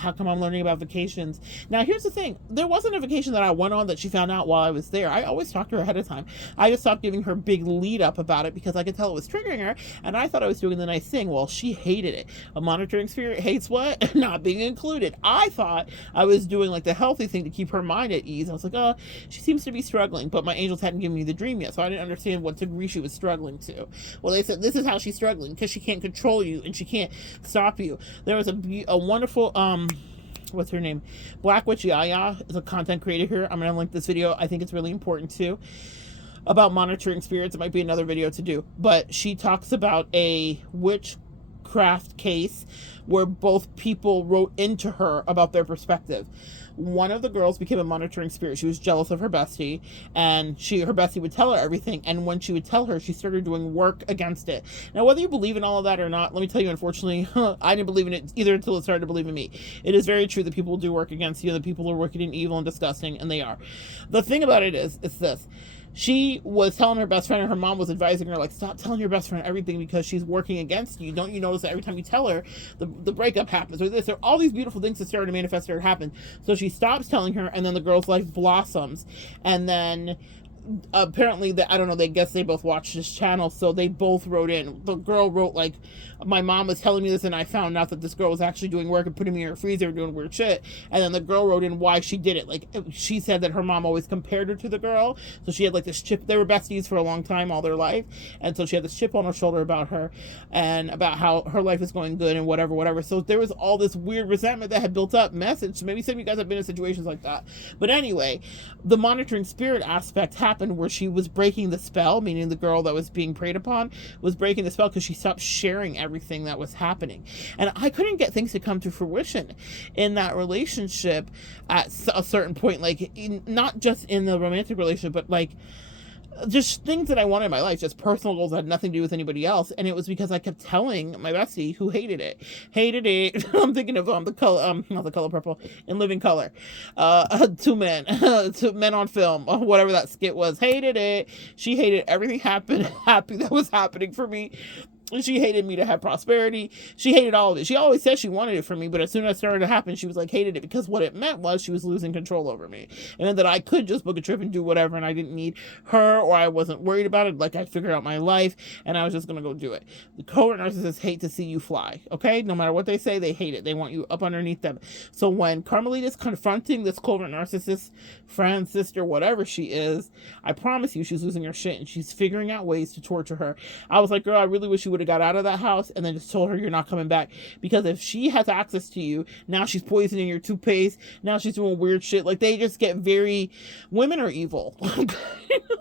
How come I'm learning about vacations? Now, here's the thing. There wasn't a vacation that I went on that she found out while I was there. I always talked to her ahead of time. I just stopped giving her big lead up about it because I could tell it was triggering her, and I thought I was doing the nice thing. Well, she hated it. A monitoring spirit hates what? Not being included. I thought I was doing like the healthy thing to keep her mind at ease. I was like, oh, she seems to be struggling, but my angels hadn't given me the dream yet, so I didn't understand what degree she was struggling to. Well, they said this is how she's struggling, because she can't control you and she can't stop you. There was a wonderful what's her name? Black Witch Yaya is a content creator here. I'm going to link this video. I think it's really important too. About monitoring spirits. It might be another video to do. But she talks about a witch craft case where both people wrote into her about their perspective. One of the girls became a monitoring spirit. She was jealous of her bestie, and her bestie would tell her everything, and when she would tell her, she started doing work against it. Now, whether you believe in all of that or not, let me tell you, unfortunately, I didn't believe in it either until it started to believe in me. It is very true that people do work against you, that people are wicked and evil and disgusting, and they are. The thing about it is this. She was telling her best friend, and her mom was advising her, like, stop telling your best friend everything because she's working against you. Don't you notice that every time you tell her, the breakup happens, or this, or all these beautiful things that started to manifest or happen. So she stops telling her, and then the girl's life blossoms. And then apparently, I don't know, they guess they both watched this channel, so they both wrote in. The girl wrote, like, my mom was telling me this, and I found out that this girl was actually doing work and putting me in her freezer and doing weird shit. And then the girl wrote in why she did it. Like, she said that her mom always compared her to the girl, so she had, like, this chip. They were besties for a long time, all their life, and so she had this chip on her shoulder about her, and about how her life is going good and whatever. So there was all this weird resentment that had built up. Message, maybe some of you guys have been in situations like that. But anyway, the monitoring spirit aspect happened where she was breaking the spell, meaning the girl that was being preyed upon was breaking the spell because she stopped sharing everything that was happening. And I couldn't get things to come to fruition in that relationship at a certain point, like, not just in the romantic relationship, but like just things that I wanted in my life, just personal goals that had nothing to do with anybody else. And it was because I kept telling my bestie, who hated it. I'm thinking of the color, not the color purple, in Living Color. Two men on film, or whatever that skit was, hated it. She hated everything happy that was happening for me. She hated me to have prosperity. She hated all of it. She always said she wanted it for me, but as soon as it started to happen, she was like, hated it, because what it meant was she was losing control over me. It meant that I could just book a trip and do whatever, and I didn't need her, or I wasn't worried about it. Like, I figured out my life, and I was just going to go do it. The covert narcissists hate to see you fly, okay? No matter what they say, they hate it. They want you up underneath them. So when Karmalita is confronting this covert narcissist friend, sister, whatever she is, I promise you she's losing her shit, and she's figuring out ways to torture her. I was like, girl, I really wish you would have got out of that house and then just told her you're not coming back, because if she has access to you, now she's poisoning your toothpaste, now she's doing weird shit. Like, they just get very, women are evil.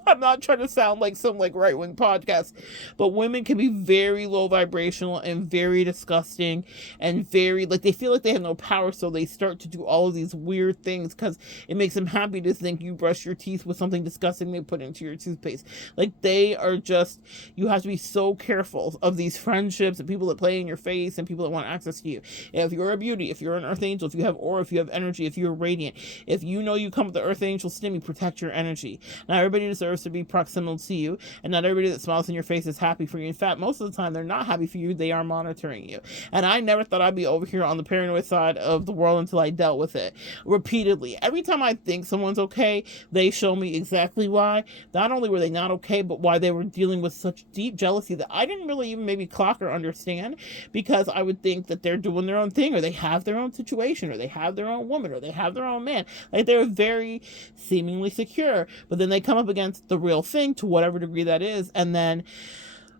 I'm not trying to sound like some like right-wing podcast, but women can be very low vibrational and very disgusting and very, like, they feel like they have no power, so they start to do all of these weird things because it makes them happy to think you brush your teeth with something disgusting they put into your toothpaste. Like, they are just, you have to be so careful of these friendships and people that play in your face and people that want access to you. If you're a beauty, if you're an earth angel, if you have aura, if you have energy, if you're radiant, if you know you come with the earth angel stimmy, protect your energy. Not everybody deserves to be proximal to you, and not everybody that smiles in your face is happy for you. In fact, most of the time they're not happy for you, they are monitoring you. And I never thought I'd be over here on the paranoid side of the world until I dealt with it repeatedly. Every time I think someone's okay, they show me exactly why. Not only were they not okay, but why they were dealing with such deep jealousy that I didn't really even maybe clock or understand, because I would think that they're doing their own thing, or they have their own situation, or they have their own woman, or they have their own man. Like, they're very seemingly secure, but then they come up against the real thing, to whatever degree that is, and then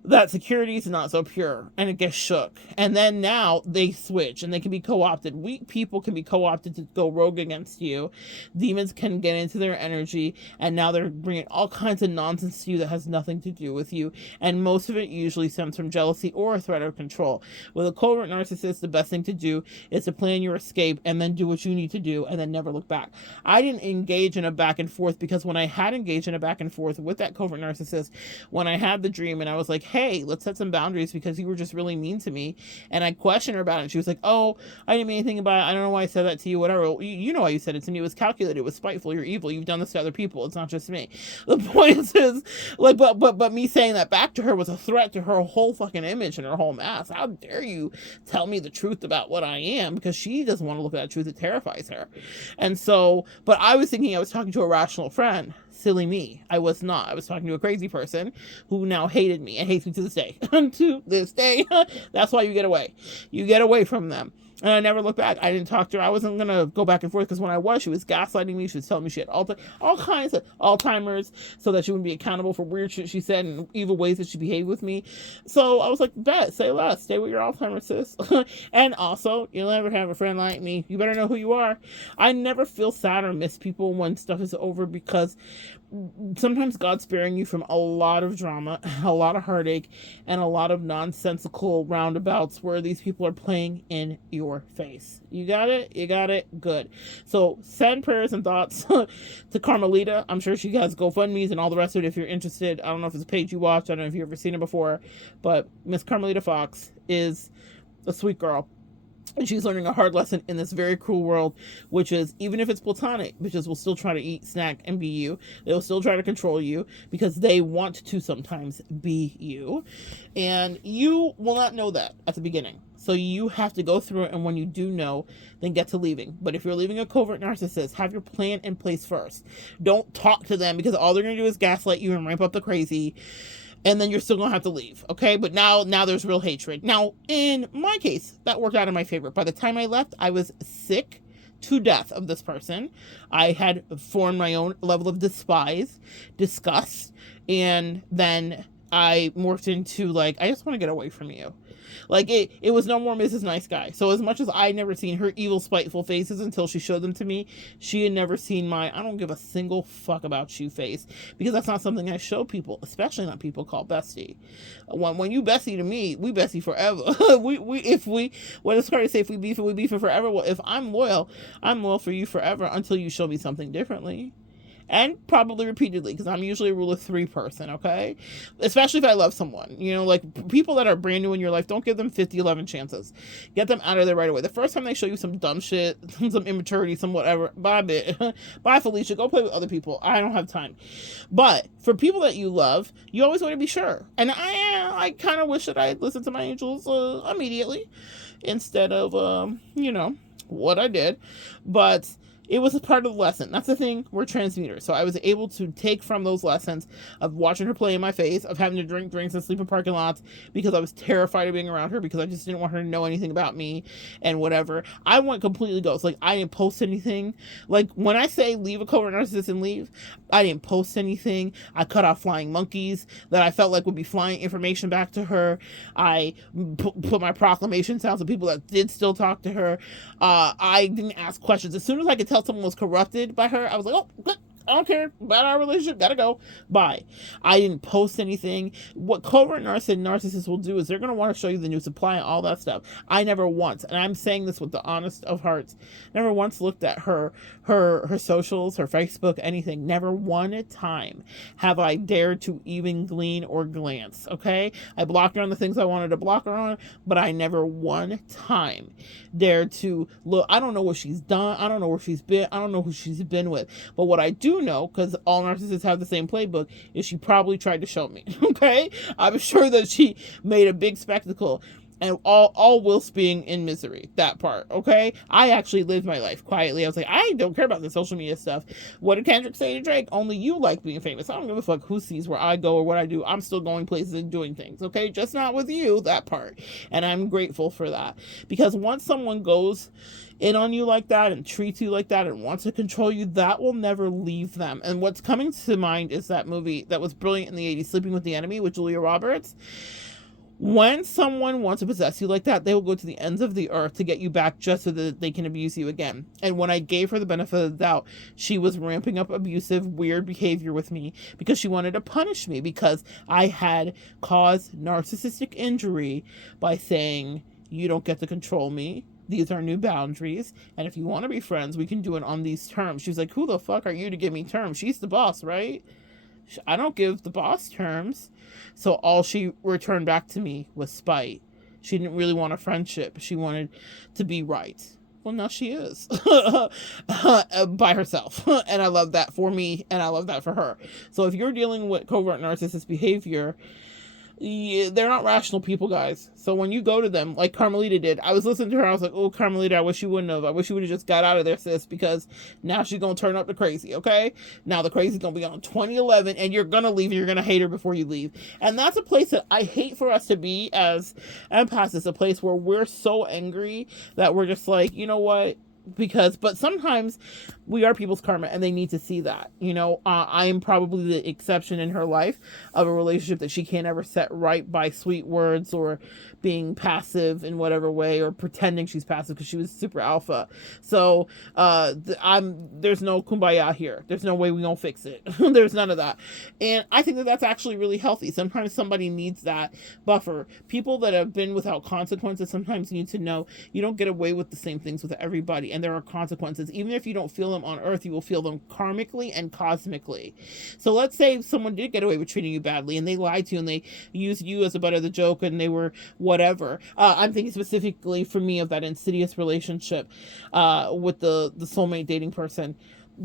that security is not so pure, and it gets shook. And then now they switch, and they can be co-opted. Weak people can be co-opted to go rogue against you. Demons can get into their energy, and now they're bringing all kinds of nonsense to you that has nothing to do with you. And most of it usually stems from jealousy or a threat of control. With a covert narcissist, the best thing to do is to plan your escape and then do what you need to do and then never look back. I didn't engage in a back and forth, because when I had engaged in a back and forth with that covert narcissist, when I had the dream and I was like, hey, let's set some boundaries because you were just really mean to me, and I questioned her about it, and she was like, oh, I didn't mean anything about it, I don't know why I said that to you, whatever. You know why you said it to me. It was calculated, it was spiteful, you're evil, you've done this to other people, it's not just me. The point is, like, but me saying that back to her was a threat to her whole fucking image and her whole mask. How dare you tell me the truth about what I am, because she doesn't want to look at that truth, it terrifies her. And so, but I was thinking I was talking to a rational friend. Silly me. I was not. I was talking to a crazy person who now hated me and hates me to this day. To this day. That's why you get away. You get away from them. And I never looked back. I didn't talk to her. I wasn't going to go back and forth because when I was, she was gaslighting me. She was telling me she had all kinds of Alzheimer's so that she wouldn't be accountable for weird shit she said and evil ways that she behaved with me. So I was like, bet, say less. Stay with your Alzheimer's, sis. And also, you'll never have a friend like me. You better know who you are. I never feel sad or miss people when stuff is over because sometimes God's sparing you from a lot of drama, a lot of heartache, and a lot of nonsensical roundabouts where these people are playing in your face. You got it? You got it? Good. So send prayers and thoughts to Karmalita. I'm sure she has GoFundMe's and all the rest of it if you're interested. I don't know if it's a page you watch. I don't know if you've ever seen it before, but Miss Karmalita Fox is a sweet girl. And she's learning a hard lesson in this very cruel world, which is even if it's platonic, bitches will still try to eat, snack, and be you. They'll still try to control you because they want to sometimes be you. And you will not know that at the beginning. So you have to go through it. And when you do know, then get to leaving. But if you're leaving a covert narcissist, have your plan in place first. Don't talk to them because all they're going to do is gaslight you and ramp up the crazy. And then you're still going to have to leave, okay? But now there's real hatred. Now, in my case, that worked out in my favor. By the time I left, I was sick to death of this person. I had formed my own level of disgust, and then I morphed into, like, I just want to get away from you. Like, it was no more Mrs. Nice Guy. So as much as I'd never seen her evil, spiteful faces until she showed them to me, she had never seen my I don't give a single fuck about you face. Because that's not something I show people, especially not people called bestie. When you bestie to me, we bestie forever. What it's hard to say, if we beef it forever. Well, if I'm loyal for you forever until you show me something differently. And probably repeatedly, because I'm usually a rule of 3 person, okay? Especially if I love someone. You know, like, people that are brand new in your life, don't give them 50, 11 chances. Get them out of there right away. The first time they show you some dumb shit, some immaturity, some whatever, bye, bye, Felicia, go play with other people. I don't have time. But for people that you love, you always want to be sure. And I kind of wish that I had listened to my angels immediately instead of, what I did. But it was a part of the lesson. That's the thing. We're transmuters. So I was able to take from those lessons of watching her play in my face, of having to drink drinks and sleep in parking lots because I was terrified of being around her because I just didn't want her to know anything about me and whatever. I went completely ghost. Like, I didn't post anything. Like, when I say leave a covert narcissist and leave, I didn't post anything. I cut off flying monkeys that I felt like would be flying information back to her. I put my proclamation sounds to people that did still talk to her. I didn't ask questions. As soon as I could tell someone was corrupted by her, I was like, oh, I don't care about our relationship, gotta go, bye. I didn't post anything. What covert narcissists will do is they're going to want to show you the new supply and all that stuff. I never once, and I'm saying this with the honest of hearts, never once looked at her socials, her Facebook, anything. Never one time have I dared to even glean or glance, okay? I blocked her on the things I wanted to block her on, but I never one time dared to look. I don't know what she's done. I don't know where she's been. I don't know who she's been with. But what I do know, because all narcissists have the same playbook, is she probably tried to show me, okay? I'm sure that she made a big spectacle, and all whilst being in misery, that part, okay? I actually lived my life quietly. I was like, I don't care about the social media stuff. What did Kendrick say to Drake? Only you like being famous. I don't give a fuck who sees where I go or what I do. I'm still going places and doing things, okay? Just not with you, that part. And I'm grateful for that. Because once someone goes in on you like that and treats you like that and wants to control you, that will never leave them. And what's coming to mind is that movie that was brilliant in the 80s, Sleeping with the Enemy with Julia Roberts. When someone wants to possess you like that, they will go to the ends of the earth to get you back just so that they can abuse you again. And when I gave her the benefit of the doubt, she was ramping up abusive, weird behavior with me because she wanted to punish me because I had caused narcissistic injury by saying, you don't get to control me. These are new boundaries. And if you want to be friends, we can do it on these terms. She was like, who the fuck are you to give me terms? She's the boss, right? I don't give the boss terms. So all she returned back to me was spite. She didn't really want a friendship. She wanted to be right. Well, now she is by herself. And I love that for me, and I love that for her. So if you're dealing with covert narcissist behavior, Yeah, they're not rational people, guys. So when you go to them, like Karmalita did, I was listening to her. I was like, "Oh, Karmalita, I wish you wouldn't have. I wish you would have just got out of there, sis, because now she's gonna turn up the crazy. Okay, now the crazy's gonna be on 2011, and you're gonna leave, and you're gonna hate her before you leave. And that's a place that I hate for us to be as empaths. It's a place where we're so angry that we're just like, you know what? But sometimes we are people's karma and they need to see that. I am probably the exception in her life of a relationship that she can't ever set right by sweet words or being passive in whatever way, or pretending she's passive, because she was super alpha. So there's no kumbaya here. There's no way we gonna fix it. There's none of that. And I think that that's actually really healthy. Sometimes somebody needs that buffer. People that have been without consequences sometimes need to know you don't get away with the same things with everybody, and there are consequences. Even if you don't feel them on earth, you will feel them karmically and cosmically. So let's say someone did get away with treating you badly, and they lied to you, and they used you as a butt of the joke, and they were whatever. I'm thinking specifically for me of that insidious relationship with the soulmate dating person.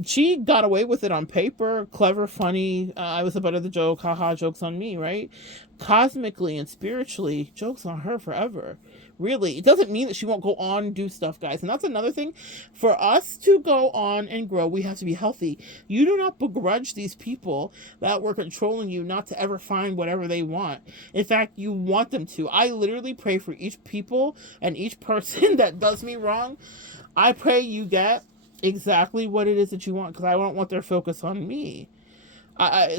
She got away with it on paper, clever, funny. I was the butt of the joke, haha, jokes on me, right? Cosmically and spiritually, jokes on her forever. Really, it doesn't mean that she won't go on and do stuff, guys. And that's another thing. For us to go on and grow, we have to be healthy. You do not begrudge these people that were controlling you not to ever find whatever they want. In fact, you want them to. I literally pray for each people and each person that does me wrong. I pray you get exactly what it is that you want, because I don't want their focus on me.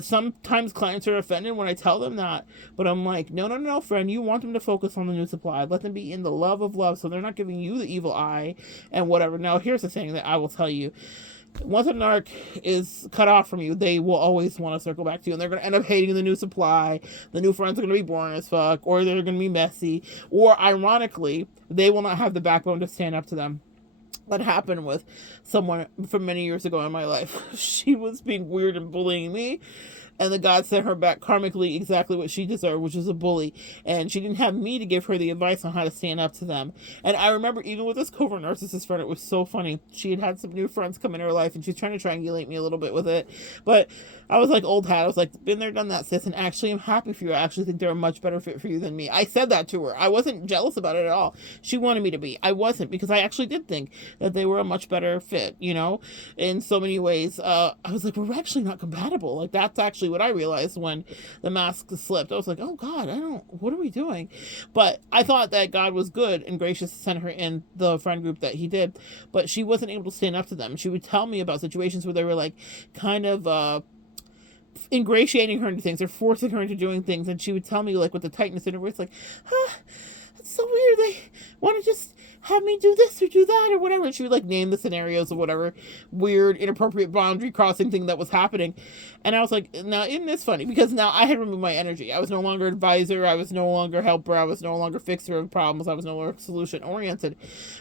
Sometimes clients are offended when I tell them that, but I'm like, no, friend, you want them to focus on the new supply. Let them be in the love of love, so they're not giving you the evil eye and whatever. Now, here's the thing that I will tell you. Once a narc is cut off from you, they will always want to circle back to you, and they're going to end up hating the new supply. The new friends are going to be boring as fuck, or they're going to be messy, or ironically, they will not have the backbone to stand up to them. That happened with someone from many years ago in my life. She was being weird and bullying me, and the God sent her back karmically exactly what she deserved, which was a bully. And she didn't have me to give her the advice on how to stand up to them. And I remember even with this Covert Narcissist friend, it was so funny. She had some new friends come in her life, and she's trying to triangulate me a little bit with it. But I was like old hat. I was like, been there, done that, sis. And actually, I'm happy for you. I actually think they're a much better fit for you than me. I said that to her. I wasn't jealous about it at all. She wanted me to be. I wasn't, because I actually did think that they were a much better fit, in so many ways. I was like, we're actually not compatible. Like, that's actually what I realized when the mask slipped. I was like, oh God, what are we doing? But I thought that God was good and gracious to send her in the friend group that he did, but she wasn't able to stand up to them. She would tell me about situations where they were like kind of ingratiating her into things or forcing her into doing things, and she would tell me like with the tightness in her voice, like, that's so weird, they want to just have me do this or do that or whatever. And she would like name the scenarios of whatever weird, inappropriate boundary crossing thing that was happening. And I was like, now, isn't this funny? Because now I had removed my energy. I was no longer advisor. I was no longer helper. I was no longer fixer of problems. I was no longer solution oriented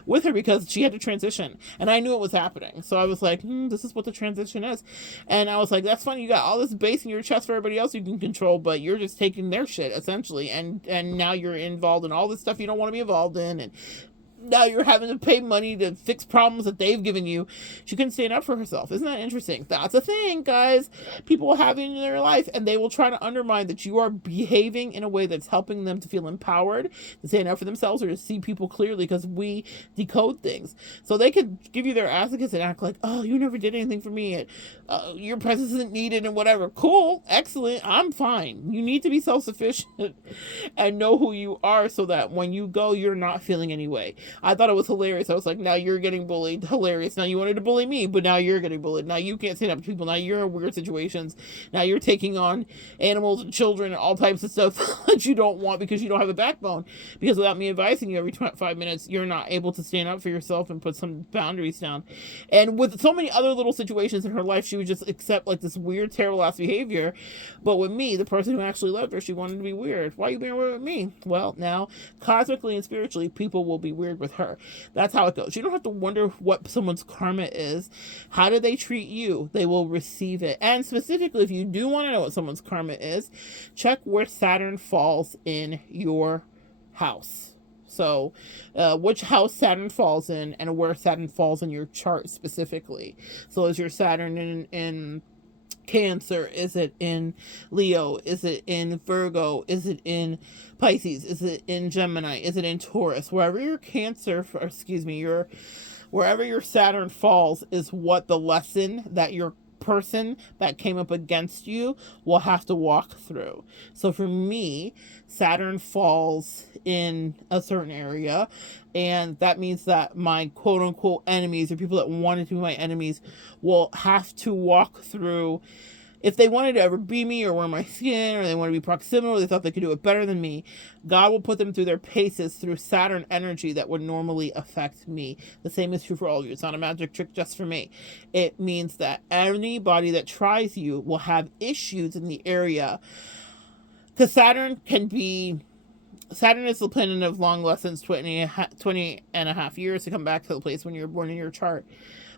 with her, because she had to transition. And I knew it was happening. So I was like, this is what the transition is. And I was like, that's funny. You got all this base in your chest for everybody else you can control, but you're just taking their shit essentially. And now you're involved in all this stuff you don't want to be involved in. And now you're having to pay money to fix problems that they've given you. She couldn't stand up for herself. Isn't that interesting? That's a thing, guys. People have it in their life, and they will try to undermine that you are behaving in a way that's helping them to feel empowered, to stand up for themselves, or to see people clearly, because we decode things. So they could give you their advocates and act like, oh, you never did anything for me, and your presence isn't needed, and whatever. Cool, excellent, I'm fine. You need to be self-sufficient and know who you are, so that when you go, you're not feeling any way. I thought it was hilarious. I was like, now you're getting bullied. Hilarious. Now you wanted to bully me, but now you're getting bullied. Now you can't stand up to people. Now you're in weird situations. Now you're taking on animals and children and all types of stuff that you don't want, because you don't have a backbone. Because without me advising you every 5 minutes, you're not able to stand up for yourself and put some boundaries down. And with so many other little situations in her life, she would just accept like this weird, terrible ass behavior. But with me, the person who actually loved her, she wanted to be weird. Why are you being weird with me? Well, now, cosmically and spiritually, people will be weird with her. That's how it goes. You don't have to wonder what someone's karma is. How do they treat you? They will receive it. And specifically, if you do want to know what someone's karma is, check where Saturn falls in your house. So which house Saturn falls in, and where Saturn falls in your chart specifically. So is your Saturn in Cancer? Is it in Leo? Is it in Virgo? Is it in Pisces? Is it in Gemini? Is it in Taurus? Wherever your Cancer, wherever your Saturn falls is what the lesson that your person that came up against you will have to walk through. So for me, Saturn falls in a certain area, and that means that my quote unquote enemies, or people that wanted to be my enemies, will have to walk through. If they wanted to ever be me or wear my skin, or they want to be proximal, or they thought they could do it better than me, God will put them through their paces through Saturn energy that would normally affect me. The same is true for all of you. It's not a magic trick just for me. It means that anybody that tries you will have issues in the area. Because Saturn is the planet of long lessons, 20 and a half years to come back to the place when you're born in your chart.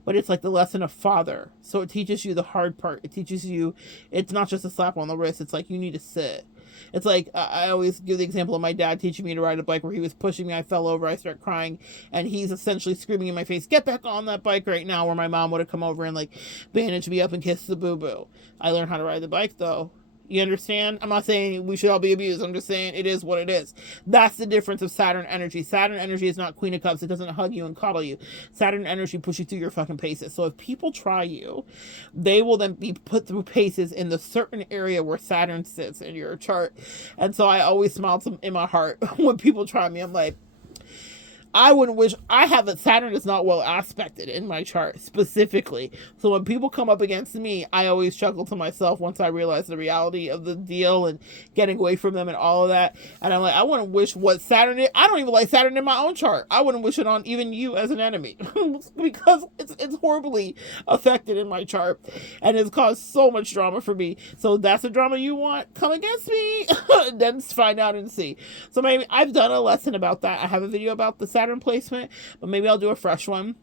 But it's like the lesson of father. So it teaches you the hard part. It teaches you, it's not just a slap on the wrist. It's like, you need to sit. It's like, I always give the example of my dad teaching me to ride a bike, where he was pushing me, I fell over, I start crying, and he's essentially screaming in my face, get back on that bike right now, where my mom would have come over and like bandaged me up and kissed the boo-boo. I learned how to ride the bike though. You understand? I'm not saying we should all be abused. I'm just saying it is what it is. That's the difference of Saturn energy. Saturn energy is not Queen of Cups. It doesn't hug you and coddle you. Saturn energy pushes you through your fucking paces. So if people try you, they will then be put through paces in the certain area where Saturn sits in your chart. And so I always smile in my heart when people try me. I'm like, I wouldn't wish. I have that Saturn is not well aspected in my chart specifically. So when people come up against me, I always chuckle to myself once I realize the reality of the deal and getting away from them and all of that. And I'm like, I wouldn't wish what Saturn is. I don't even like Saturn in my own chart. I wouldn't wish it on even you as an enemy because it's horribly affected in my chart and it's caused so much drama for me. So that's the drama you want? Come against me. Then find out and see. So maybe I've done a lesson about that. I have a video about the Saturn placement, but maybe I'll do a fresh one.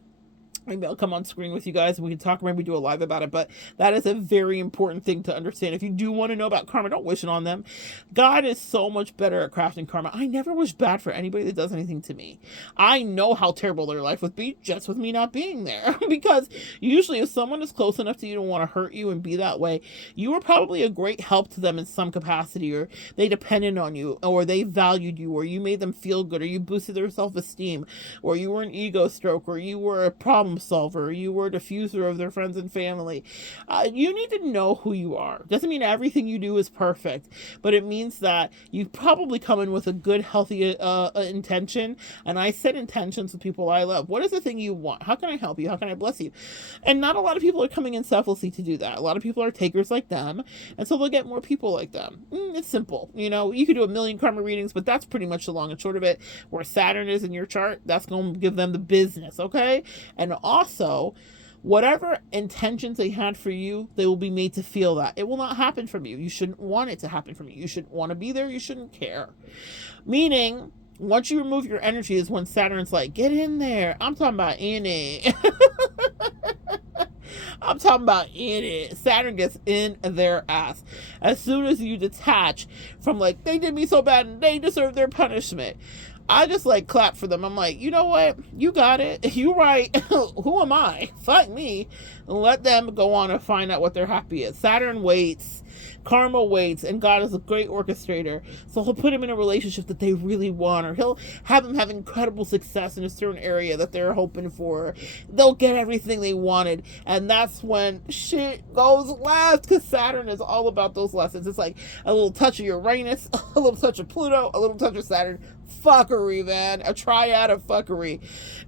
Maybe I'll come on screen with you guys and we can talk, maybe do a live about it. But that is a very important thing to understand. If you do want to know about karma, don't wish it on them. God is so much better at crafting karma. I never wish bad for anybody that does anything to me. I know how terrible their life would be just with me not being there. Because usually if someone is close enough to you to want to hurt you and be that way, you were probably a great help to them in some capacity, or they depended on you, or they valued you, or you made them feel good, or you boosted their self-esteem, or you were an ego stroke, or you were a problem solver, you were a diffuser of their friends and family. You need to know who you are. Doesn't mean everything you do is perfect, but it means that you probably come in with a good, healthy intention. And I set intentions with people I love. What is the thing you want? How can I help you? How can I bless you? And not a lot of people are coming in selflessly to do that. A lot of people are takers like them, and so they'll get more people like them. It's simple. You know, you could do a million karma readings, but that's pretty much the long and short of it. Where Saturn is in your chart, that's going to give them the business, okay? And also, whatever intentions they had for you, they will be made to feel that. It will not happen from you. You shouldn't want it to happen from you. You shouldn't want to be there. You shouldn't care. Meaning, once you remove your energy is when Saturn's like, get in there. I'm talking about in it. I'm talking about in it. Saturn gets in their ass. As soon as you detach from like, they did me so bad and they deserve their punishment, I just like clap for them. I'm like, you know what? You got it. You right. Who am I? Fuck me. Let them go on and find out what they're happy at. Saturn waits. Karma waits, and God is a great orchestrator. So he'll put him in a relationship that they really want, or he'll have them have incredible success in a certain area that they're hoping for. They'll get everything they wanted, and that's when shit goes left, because Saturn is all about those lessons. It's like a little touch of Uranus, a little touch of Pluto, a little touch of Saturn. Fuckery, man. A triad of fuckery.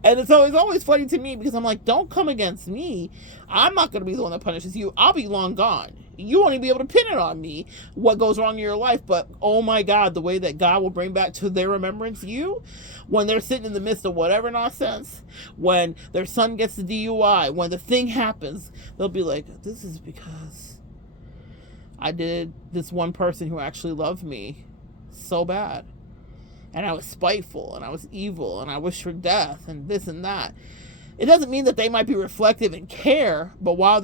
And it's always funny to me, because I'm like, don't come against me. I'm not going to be the one that punishes you. I'll be long gone. You won't even be able to pin it on me what goes wrong in your life. But oh my God, the way that God will bring back to their remembrance you when they're sitting in the midst of whatever nonsense, when their son gets the DUI, when the thing happens, they'll be like, this is because I did this one person who actually loved me so bad, and I was spiteful, and I was evil, and I wished for death, and this and that. It doesn't mean that they might be reflective and care, but while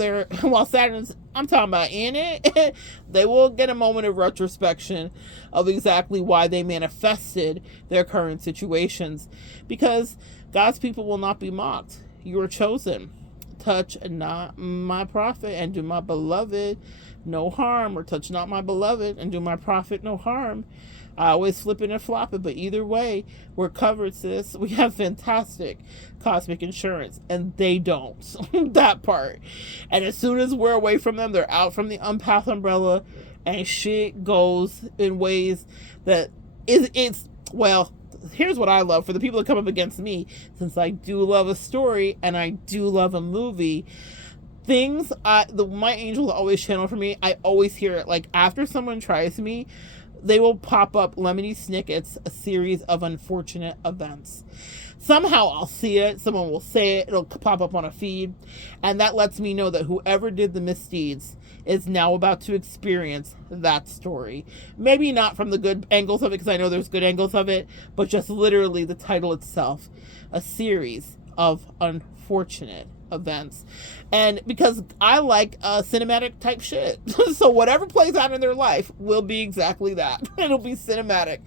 Saturn's, I'm talking about in it, they will get a moment of retrospection of exactly why they manifested their current situations, because God's people will not be mocked. You are chosen. touch not my prophet and do my beloved no harm, or touch not my beloved and do my prophet no harm. I always flip it and flop it, but either way, we're covered, sis. We have fantastic cosmic insurance, and they don't. That part. And as soon as we're away from them, they're out from the unpack umbrella, and shit goes in ways that it's well, here's what I love for the people that come up against me, since I do love a story and I do love a movie. Things my angels always channel for me. I always hear it. Like, after someone tries me, they will pop up Lemony Snicket's A Series of Unfortunate Events. Somehow I'll see it, someone will say it, it'll pop up on a feed, and that lets me know that whoever did the misdeeds is now about to experience that story. Maybe not from the good angles of it, because I know there's good angles of it, but just literally the title itself, A Series of Unfortunate Events. And because I like cinematic type shit, so whatever plays out in their life will be exactly that. It'll be cinematic.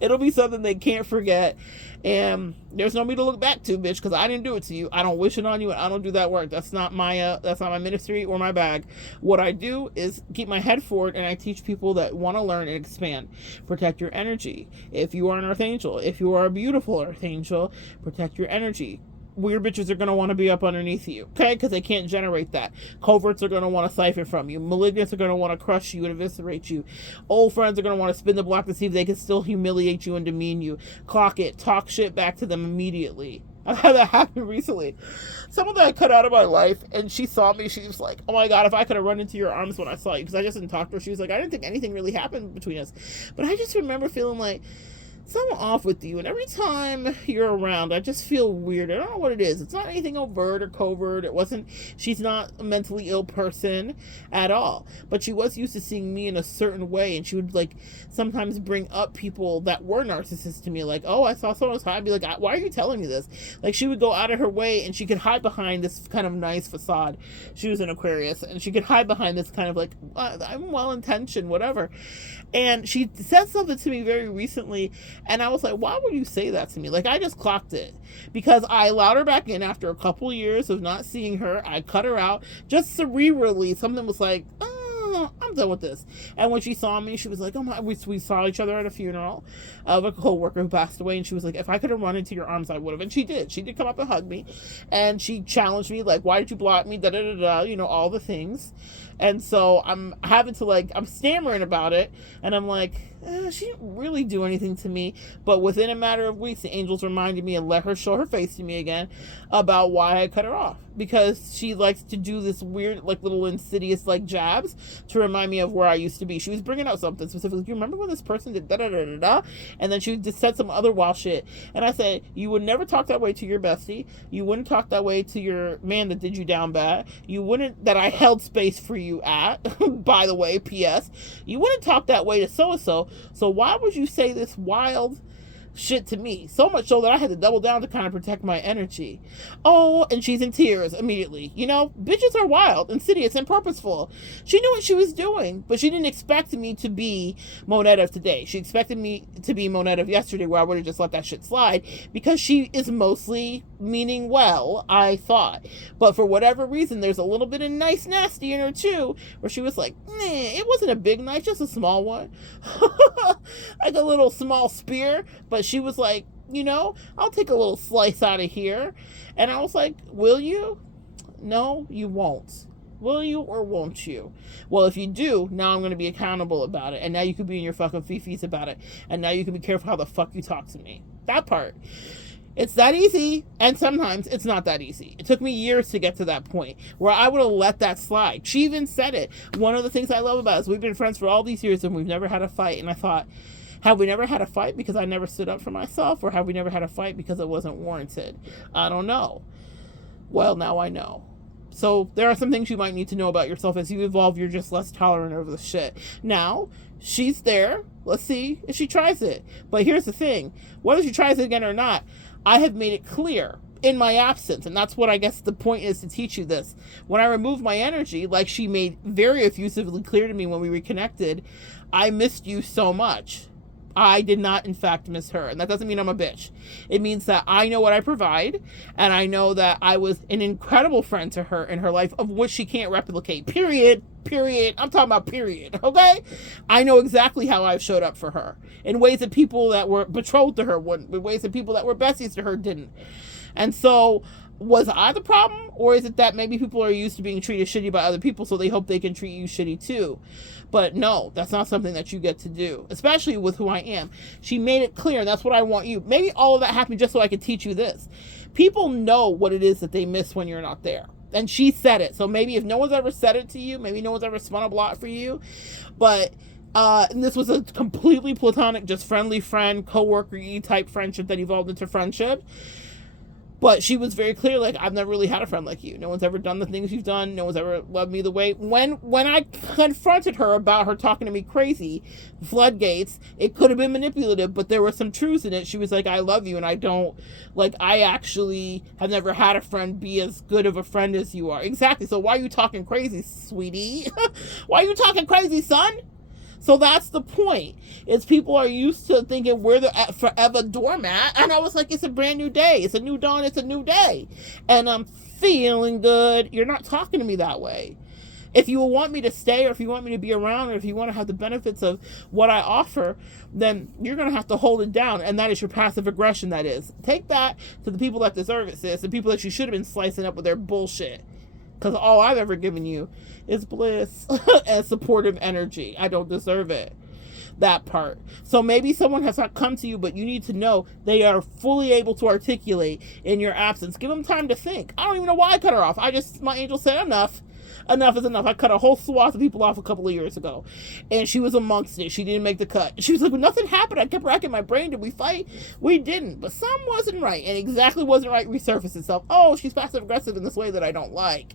It'll be something they can't forget, and there's no me to look back to, bitch, because I didn't do it to you. I don't wish it on you, and I don't do that work. That's not my ministry or my bag. What I do is keep my head forward, and I teach people that want to learn and expand. Protect your energy. If you are an earth angel, if you are a beautiful earth angel, protect your energy. Weird bitches are going to want to be up underneath you, okay? Because they can't generate that. Coverts are going to want to siphon from you. Malignants are going to want to crush you and eviscerate you. Old friends are going to want to spin the block to see if they can still humiliate you and demean you. Clock it. Talk shit back to them immediately. I've had that happen recently. Someone that I cut out of my life, and she saw me, she was like, oh my God, if I could have run into your arms when I saw you, because I just didn't talk to her. She was like, I didn't think anything really happened between us. But I just remember feeling like, something off with you, and every time you're around I just feel weird. I don't know what it is. It's not anything overt or covert. She's not a mentally ill person at all, but she was used to seeing me in a certain way, and she would like sometimes bring up people that were narcissists to me, like, oh, I saw someone's high. I'd be like, why are you telling me this? Like, she would go out of her way, and she could hide behind this kind of nice facade. She was an Aquarius, and she could hide behind this kind of like, I'm well-intentioned, whatever. And she said something to me very recently, and I was like, why would you say that to me? Like, I just clocked it, because I allowed her back in after a couple years of not seeing her. I cut her out just cerebrally. Something was like, oh, I'm done with this. And when she saw me, she was like, oh my, we saw each other at a funeral of a co-worker who passed away, and she was like, if I could have run into your arms, I would have. And she did come up and hug me, and she challenged me, like, why did you block me, all the things. And so I'm having to, like, I'm stammering about it, and I'm like, she didn't really do anything to me. But within a matter of weeks, the angels reminded me and let her show her face to me again about why I cut her off. Because she likes to do this weird, like, little insidious, like, jabs to remind me of where I used to be. She was bringing up something specifically. Do you remember when this person did da-da-da-da-da? And then she just said some other wild shit. And I said, you would never talk that way to your bestie. You wouldn't talk that way to your man that did you down bad. You wouldn't, that I held space for you at, by the way, P.S. You wouldn't talk that way to so-and-so. So why would you say this wild shit to me? So much so that I had to double down to kind of protect my energy. Oh, and she's in tears immediately. You know, bitches are wild, insidious, and purposeful. She knew what she was doing, but she didn't expect me to be Monette of today. She expected me to be Monette of yesterday, where I would have just let that shit slide, because she is mostly meaning well, I thought. But for whatever reason, there's a little bit of nice nasty in her too, where she was like, nah, it wasn't a big knife, just a small one. Like a little small spear. But she was like, you know, I'll take a little slice out of here. And I was like, will you? No, you won't. Will you or won't you? Well, if you do, now I'm going to be accountable about it. And now you can be in your fucking fifis about it. And now you can be careful how the fuck you talk to me. That part. It's that easy, and sometimes it's not that easy. It took me years to get to that point where I would have let that slide. She even said it. One of the things I love about it is we've been friends for all these years and we've never had a fight. And I thought, have we never had a fight because I never stood up for myself, or have we never had a fight because it wasn't warranted? I don't know. Well, now I know. So there are some things you might need to know about yourself. As you evolve, you're just less tolerant of the shit. Now, she's there. Let's see if she tries it. But here's the thing. Whether she tries it again or not, I have made it clear in my absence, and that's what I guess the point is, to teach you this. When I remove my energy, like she made very effusively clear to me when we reconnected, I missed you so much. I did not, in fact, miss her. And that doesn't mean I'm a bitch. It means that I know what I provide, and I know that I was an incredible friend to her in her life, of which she can't replicate. Period. I'm talking about period, okay? I know exactly how I've showed up for her in ways that people that were betrothed to her wouldn't, in ways that people that were besties to her didn't. And so, was I the problem? Or is it that maybe people are used to being treated shitty by other people, so they hope they can treat you shitty too? But no, that's not something that you get to do, especially with who I am. She made it clear, and that's what I want you. Maybe all of that happened just so I could teach you this. People know what it is that they miss when you're not there. And she said it. So maybe if no one's ever said it to you, maybe no one's ever spun a block for you, but and this was a completely platonic, just friendly friend, co-worker-y type friendship that evolved into friendship. But she was very clear, like, I've never really had a friend like you. No one's ever done the things you've done. No one's ever loved me the way. When I confronted her about her talking to me crazy, floodgates, it could have been manipulative, but there were some truths in it. She was like, I love you, and I actually have never had a friend be as good of a friend as you are. Exactly. So why are you talking crazy, sweetie? Why are you talking crazy, son? So that's the point. Is people are used to thinking we're the forever doormat. And I was like, it's a brand new day. It's a new dawn. It's a new day. And I'm feeling good. You're not talking to me that way. If you want me to stay, or if you want me to be around, or if you want to have the benefits of what I offer, then you're going to have to hold it down. And that is your passive aggression, that is. Take that to the people that deserve it, sis. The people that you should have been slicing up with their bullshit. Because all I've ever given you is bliss and supportive energy. I don't deserve it. That part. So maybe someone has not come to you, but you need to know they are fully able to articulate in your absence. Give them time to think. I don't even know why I cut her off. My angel said enough. Enough is enough. I cut a whole swath of people off a couple of years ago. And she was amongst it. She didn't make the cut. She was like, well, nothing happened. I kept racking my brain. Did we fight? We didn't. But some wasn't right. And exactly wasn't right resurfaced itself. Oh, she's passive aggressive in this way that I don't like.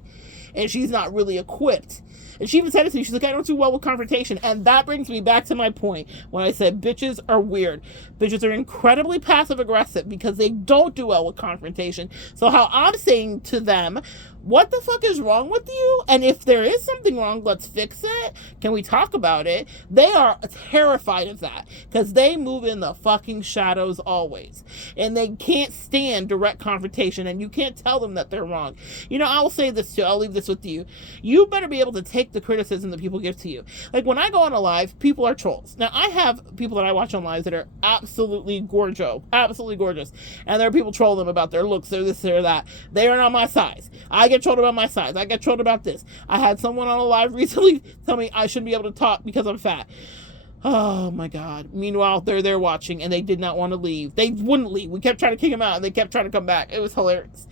And she's not really equipped. And she even said it to me. She's like, I don't do well with confrontation. And that brings me back to my point when I said bitches are weird. Bitches are incredibly passive aggressive because they don't do well with confrontation. So how I'm saying to them, what the fuck is wrong with you? And if there is something wrong, let's fix it. Can we talk about it? They are terrified of that because they move in the fucking shadows always. And they can't stand direct confrontation, and you can't tell them that they're wrong. You know, I will say this too. I'll leave this with you. You better be able to take the criticism that people give to you. Like when I go on a live, people are trolls. Now I have people that I watch on lives that are absolutely gorgeous. And there are people trolling them about their looks, or this or that. They are not my size. I get trolled about my size. I get trolled about this. I had someone on a live recently tell me I shouldn't be able to talk because I'm fat. Oh my God. Meanwhile, they're there watching and they did not want to leave. They wouldn't leave. We kept trying to kick them out and they kept trying to come back. It was hilarious.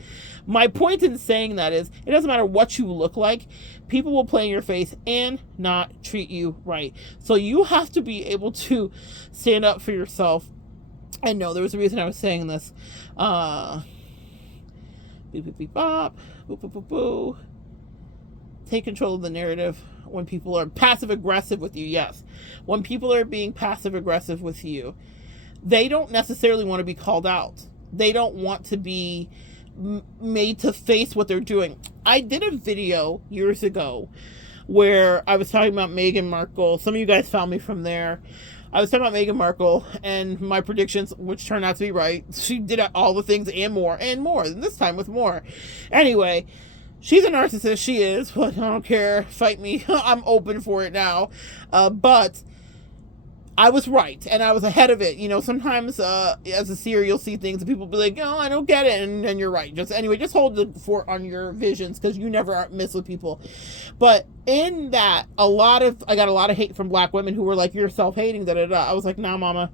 My point in saying that is, it doesn't matter what you look like. People will play in your face and not treat you right. So you have to be able to stand up for yourself. And no, there was a reason I was saying this. Beep, beep, beep, bop. Boo, boo, boo, boo. Take control of the narrative when people are passive aggressive with you. Yes. When people are being passive aggressive with you, they don't necessarily want to be called out. They don't want to be made to face what they're doing. I did a video years ago where I was talking about Meghan Markle. Some of you guys found me from there. I was talking about Meghan Markle and my predictions, which turned out to be right. She did all the things and more, and this time with more. Anyway, she's a narcissist. She is, but I don't care. Fight me. I'm open for it now. But I was right, and I was ahead of it. You know, sometimes as a seer, you'll see things and people be like, oh, I don't get it, and then you're right. Just hold the fort on your visions, because you never miss with people. But in that, I got a lot of hate from black women who were like, you're self-hating, da-da-da. I was like, nah, mama,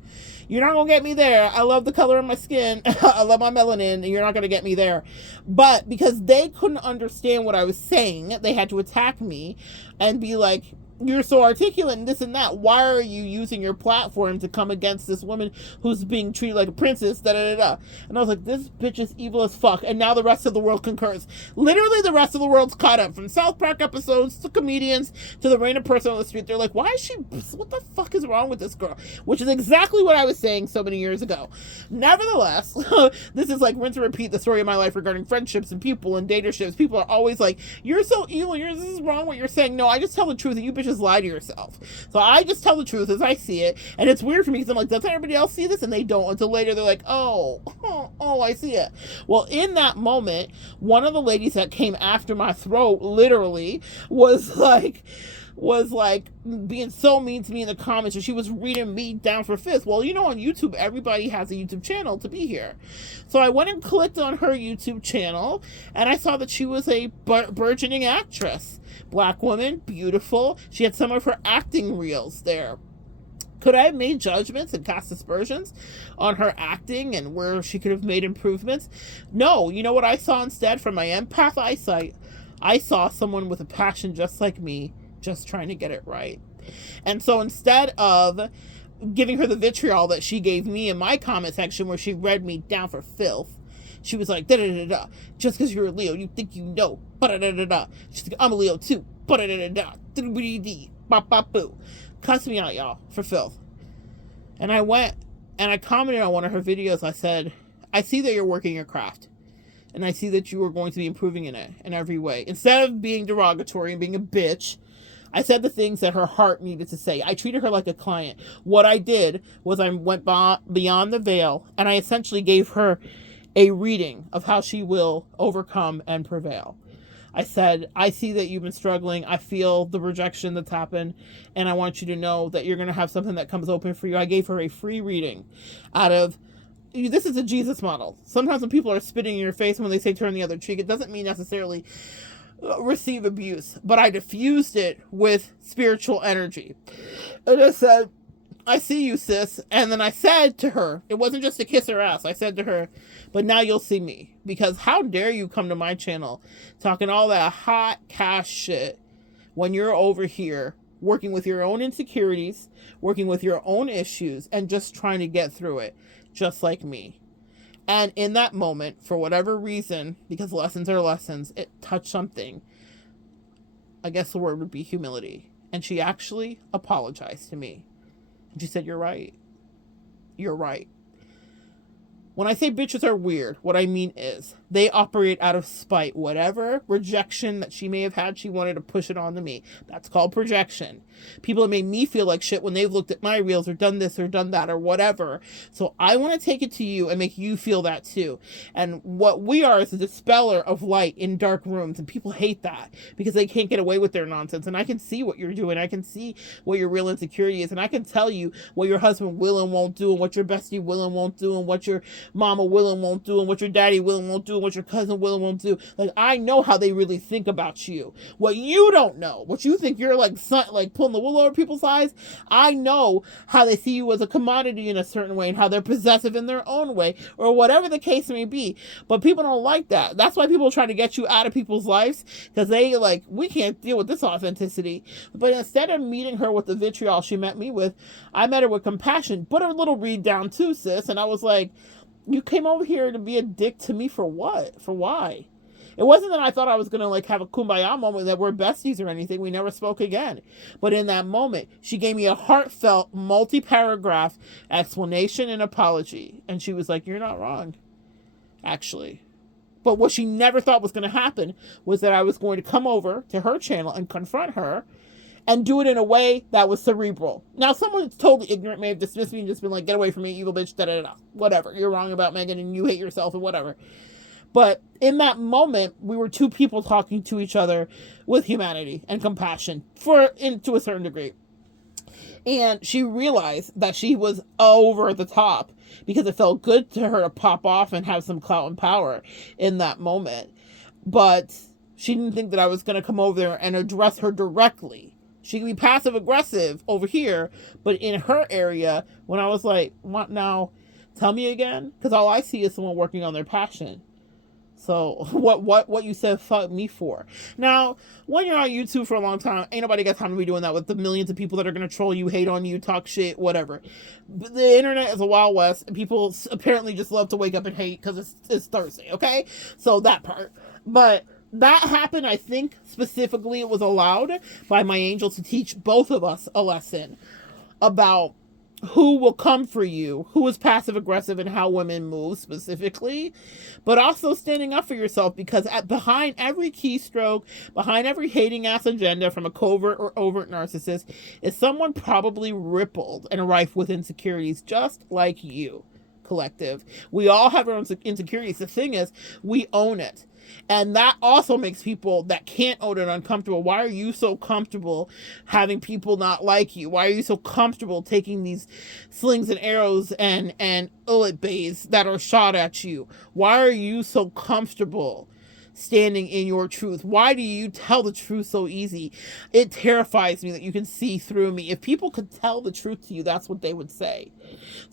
you're not gonna get me there. I love the color of my skin. I love my melanin, and you're not gonna get me there. But because they couldn't understand what I was saying, they had to attack me and be like, you're so articulate and this and that. Why are you using your platform to come against this woman who's being treated like a princess? Da da da da. And I was like, this bitch is evil as fuck. And now the rest of the world concurs. Literally, the rest of the world's caught up. From South Park episodes to comedians to the random person on the street. They're like, why is she? What the fuck is wrong with this girl? Which is exactly what I was saying so many years ago. Nevertheless, this is like rinse and repeat the story of my life regarding friendships and people and datorships. People are always like, you're so evil. This is wrong what you're saying. No, I just tell the truth, and you bitches just lie to yourself. So I just tell the truth as I see it. And it's weird for me because I'm like, doesn't everybody else see this? And they don't until later. They're like, oh, I see it. Well, in that moment, one of the ladies that came after my throat literally was like being so mean to me in the comments, and she was reading me down for fifth. Well, you know, on YouTube, everybody has a YouTube channel to be here. So I went and clicked on her YouTube channel, and I saw that she was a burgeoning actress. Black woman, beautiful. She had some of her acting reels there. Could I have made judgments and cast aspersions on her acting and where she could have made improvements? No. You know what I saw instead? From my empath eyesight, I saw someone with a passion just like me, just trying to get it right. And so instead of giving her the vitriol that she gave me in my comment section where she read me down for filth, she was like, da-da-da-da, just because you're a Leo, you think you know, ba-da-da-da-da. She's like, I'm a Leo too, ba-da-da-da-da, da-da-da-da, ba-ba-boo. Cussed me out, y'all, for filth. And I went and I commented on one of her videos. I said, I see that you're working your craft. And I see that you are going to be improving in it in every way. Instead of being derogatory and being a bitch, I said the things that her heart needed to say. I treated her like a client. What I did was I went beyond the veil, and I essentially gave her a reading of how she will overcome and prevail. I said, I see that you've been struggling. I feel the rejection that's happened, and I want you to know that you're going to have something that comes open for you. I gave her a free reading out of, this is a Jesus model. Sometimes when people are spitting in your face when they say turn the other cheek, it doesn't mean necessarily receive abuse, but I diffused it with spiritual energy. And I said, I see you, sis. And then I said to her, it wasn't just to kiss her ass. I said to her, but now you'll see me, because how dare you come to my channel talking all that hot cash shit when you're over here working with your own insecurities, working with your own issues, and just trying to get through it, just like me. And in that moment, for whatever reason, because lessons are lessons, it touched something. I guess the word would be humility. And she actually apologized to me. And she said, you're right. You're right. When I say bitches are weird, what I mean is they operate out of spite. Whatever rejection that she may have had, she wanted to push it onto me. That's called projection. People have made me feel like shit when they've looked at my reels or done this or done that or whatever. So I want to take it to you and make you feel that too. And what we are is a dispeller of light in dark rooms. And people hate that because they can't get away with their nonsense. And I can see what you're doing. I can see what your real insecurity is. And I can tell you what your husband will and won't do, and what your bestie will and won't do, and what your mama will and won't do, and what your daddy will and won't do, and what your cousin will and won't do. Like, I know how they really think about you. What you don't know, what you think you're like pulling the wool over people's eyes, I know how they see you as a commodity in a certain way, and how they're possessive in their own way, or whatever the case may be. But people don't like that. That's why people try to get you out of people's lives, because they like, we can't deal with this authenticity. But instead of meeting her with the vitriol she met me with, I met her with compassion. Put her little read down too, sis. And I was like, you came over here to be a dick to me for what? For why? It wasn't that I thought I was going to like have a kumbaya moment that we're besties or anything. We never spoke again. But in that moment, she gave me a heartfelt, multi-paragraph explanation and apology. And she was like, you're not wrong, actually. But what she never thought was going to happen was that I was going to come over to her channel and confront her and do it in a way that was cerebral. Now, someone that's totally ignorant may have dismissed me and just been like, get away from me, evil bitch, da-da-da-da. Whatever. You're wrong about Megan and you hate yourself and whatever. But in that moment, we were two people talking to each other with humanity and compassion to a certain degree. And she realized that she was over the top because it felt good to her to pop off and have some clout and power in that moment. But she didn't think that I was going to come over there and address her directly. She could be passive aggressive over here, but in her area, when I was like, what now? Tell me again? Because all I see is someone working on their passion. So what you said fuck me for? Now, when you're on YouTube for a long time, ain't nobody got time to be doing that with the millions of people that are going to troll you, hate on you, talk shit, whatever. But the internet is a wild west, and people apparently just love to wake up and hate because it's Thursday, okay? So that part. But that happened, I think, specifically it was allowed by my angel to teach both of us a lesson about who will come for you, who is passive aggressive and how women move specifically, but also standing up for yourself, because behind every keystroke, behind every hating ass agenda from a covert or overt narcissist is someone probably rippled and rife with insecurities just like you, collective. We all have our own insecurities. The thing is, we own it. And that also makes people that can't own it uncomfortable. Why are you so comfortable having people not like you? Why are you so comfortable taking these slings and arrows and bullet bays that are shot at you? Why are you so comfortable standing in your truth? Why do you tell the truth so easy? It terrifies me that you can see through me. If people could tell the truth to you, that's what they would say.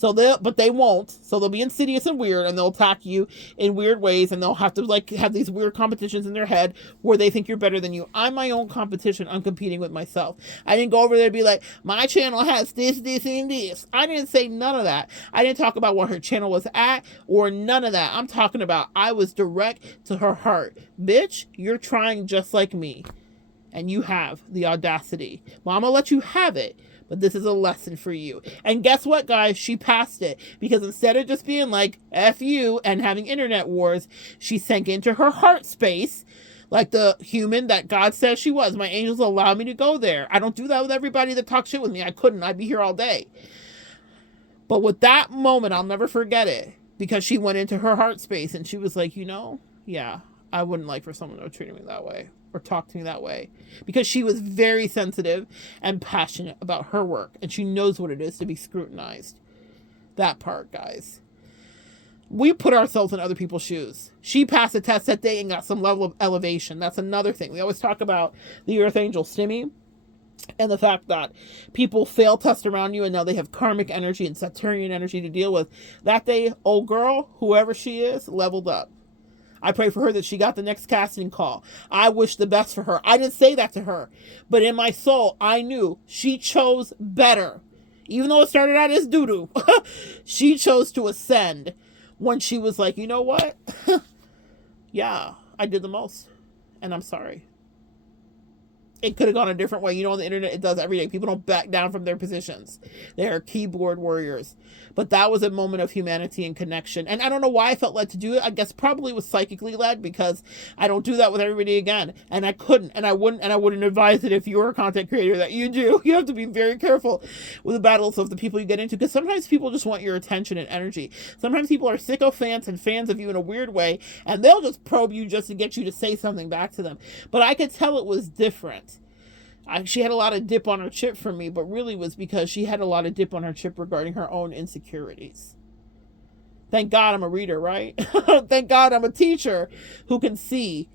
But they won't. So they'll be insidious and weird, and they'll attack you in weird ways, and they'll have to have these weird competitions in their head where they think you're better than you. I'm my own competition. I'm competing with myself. I didn't go over there and be like, my channel has this, and this. I didn't say none of that. I didn't talk about what her channel was at or none of that. I'm talking about I was direct to her heart. Bitch, you're trying just like me, and you have the audacity. Mama let you have it, but this is a lesson for you. And guess what, guys? She passed it, because instead of just being like, F you, and having internet wars, she sank into her heart space like the human that God says she was. My angels allow me to go there. I don't do that with everybody that talks shit with me. I couldn't. I'd be here all day. But with that moment, I'll never forget it, because she went into her heart space and she was like, yeah, I wouldn't like for someone to treat me that way or talk to me that way, because she was very sensitive and passionate about her work, and she knows what it is to be scrutinized. That part, guys. We put ourselves in other people's shoes. She passed the test that day and got some level of elevation. That's another thing. We always talk about the Earth Angel Stimmy and the fact that people fail test around you, and now they have karmic energy and Saturnian energy to deal with. That day, old girl, whoever she is, leveled up. I pray for her that she got the next casting call. I wish the best for her. I didn't say that to her, but in my soul, I knew she chose better. Even though it started out as doo-doo, she chose to ascend when she was like, you know what? Yeah, I did the most, and I'm sorry. It could have gone a different way. You know, on the internet, it does every day. People don't back down from their positions. They are keyboard warriors. But that was a moment of humanity and connection. And I don't know why I felt led to do it. I guess probably was psychically led, because I don't do that with everybody again. And I couldn't, and I wouldn't advise it if you're a content creator that you do. You have to be very careful with the battles of the people you get into, because sometimes people just want your attention and energy. Sometimes people are sycophants and fans of you in a weird way, and they'll just probe you just to get you to say something back to them. But I could tell it was different. She had a lot of dip on her chip for me, but really was because she had a lot of dip on her chip regarding her own insecurities. Thank God I'm a reader, right? Thank God I'm a teacher who can see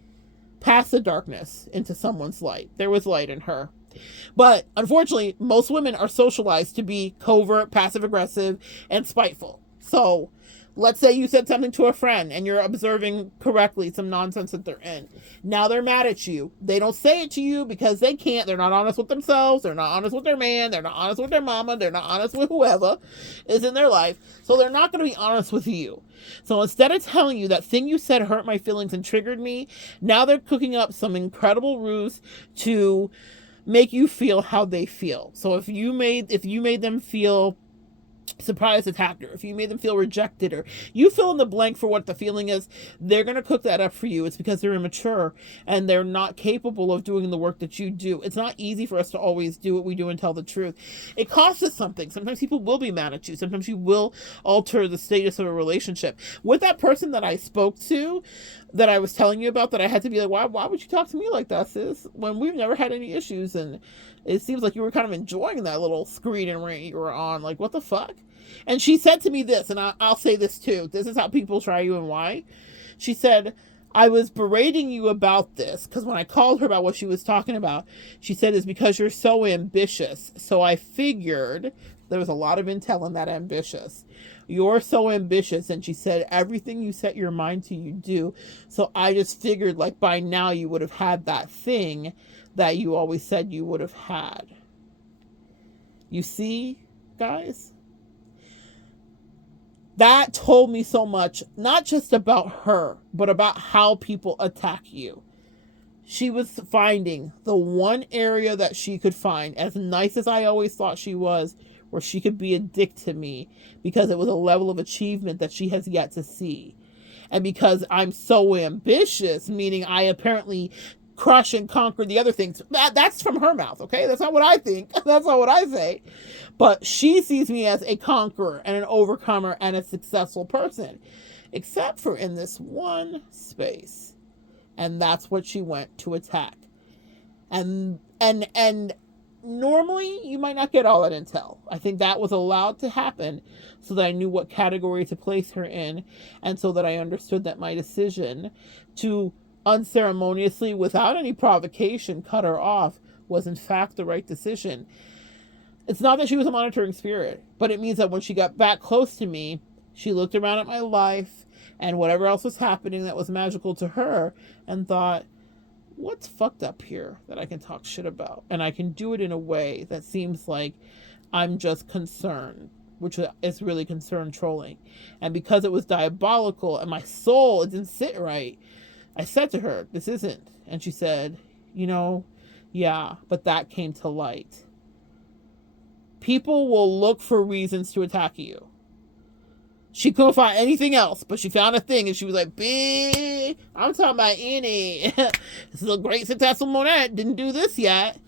past the darkness into someone's light. There was light in her. But unfortunately, most women are socialized to be covert, passive aggressive, and spiteful. So let's say you said something to a friend and you're observing correctly some nonsense that they're in. Now they're mad at you. They don't say it to you because they can't. They're not honest with themselves. They're not honest with their man. They're not honest with their mama. They're not honest with whoever is in their life. So they're not going to be honest with you. So instead of telling you that thing you said hurt my feelings and triggered me, now they're cooking up some incredible ruse to make you feel how they feel. So if you made them feel surprise attacked, or if you made them feel rejected, or you fill in the blank for what the feeling is, they're going to cook that up for you. It's because they're immature and they're not capable of doing the work that you do. It's not easy for us to always do what we do and tell the truth. It costs us something. Sometimes people will be mad at you. Sometimes you will alter the status of a relationship. With that person that I spoke to, that I was telling you about, that I had to be like, why would you talk to me like that, sis, when we've never had any issues? And it seems like you were kind of enjoying that little screen and ring you were on. Like, what the fuck? And she said to me this, and I'll say this too. This is how people try you and why. She said, I was berating you about this, because when I called her about what she was talking about, she said, it's because you're so ambitious. So I figured there was a lot of intel in that ambitious. You're so ambitious. And she said, everything you set your mind to, you do. So I just figured, like, by now you would have had that thing that you always said you would have had. You see, guys? That told me so much, not just about her, but about how people attack you. She was finding the one area that she could find, as nice as I always thought she was, where she could be a dick to me because it was a level of achievement that she has yet to see. And because I'm so ambitious, meaning I apparently crush and conquer the other things. That's from her mouth, okay? That's not what I think. That's not what I say. But she sees me as a conqueror and an overcomer and a successful person, except for in this one space. And that's what she went to attack. And normally you might not get all that intel. I think that was allowed to happen so that I knew what category to place her in, and so that I understood that my decision to unceremoniously, without any provocation, cut her off was in fact the right decision. It's not that she was a monitoring spirit, but it means that when she got back close to me, she looked around at my life and whatever else was happening that was magical to her and thought, what's fucked up here that I can talk shit about? And I can do it in a way that seems like I'm just concerned, which is really concern trolling. And because it was diabolical and my soul, it didn't sit right, I said to her, this isn't. And she said, yeah, but that came to light. People will look for reasons to attack you. She couldn't find anything else, but she found a thing, and she was like, "Bitch, I'm talking about any." This is a great successful Monette. Didn't do this yet.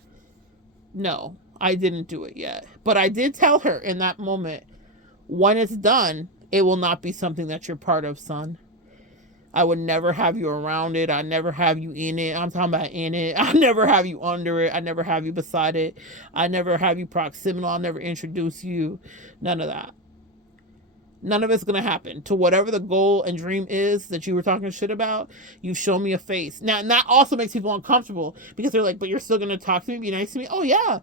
No, I didn't do it yet. But I did tell her in that moment, when it's done, it will not be something that you're part of, son. I would never have you around it. I never have you in it. I'm talking about in it. I never have you under it. I never have you beside it. I never have you proximal. I'll never introduce you. None of that. None of it's going to happen. To whatever the goal and dream is that you were talking shit about, you've shown me a face. Now, and that also makes people uncomfortable because they're like, but you're still going to talk to me, be nice to me? Oh, yeah.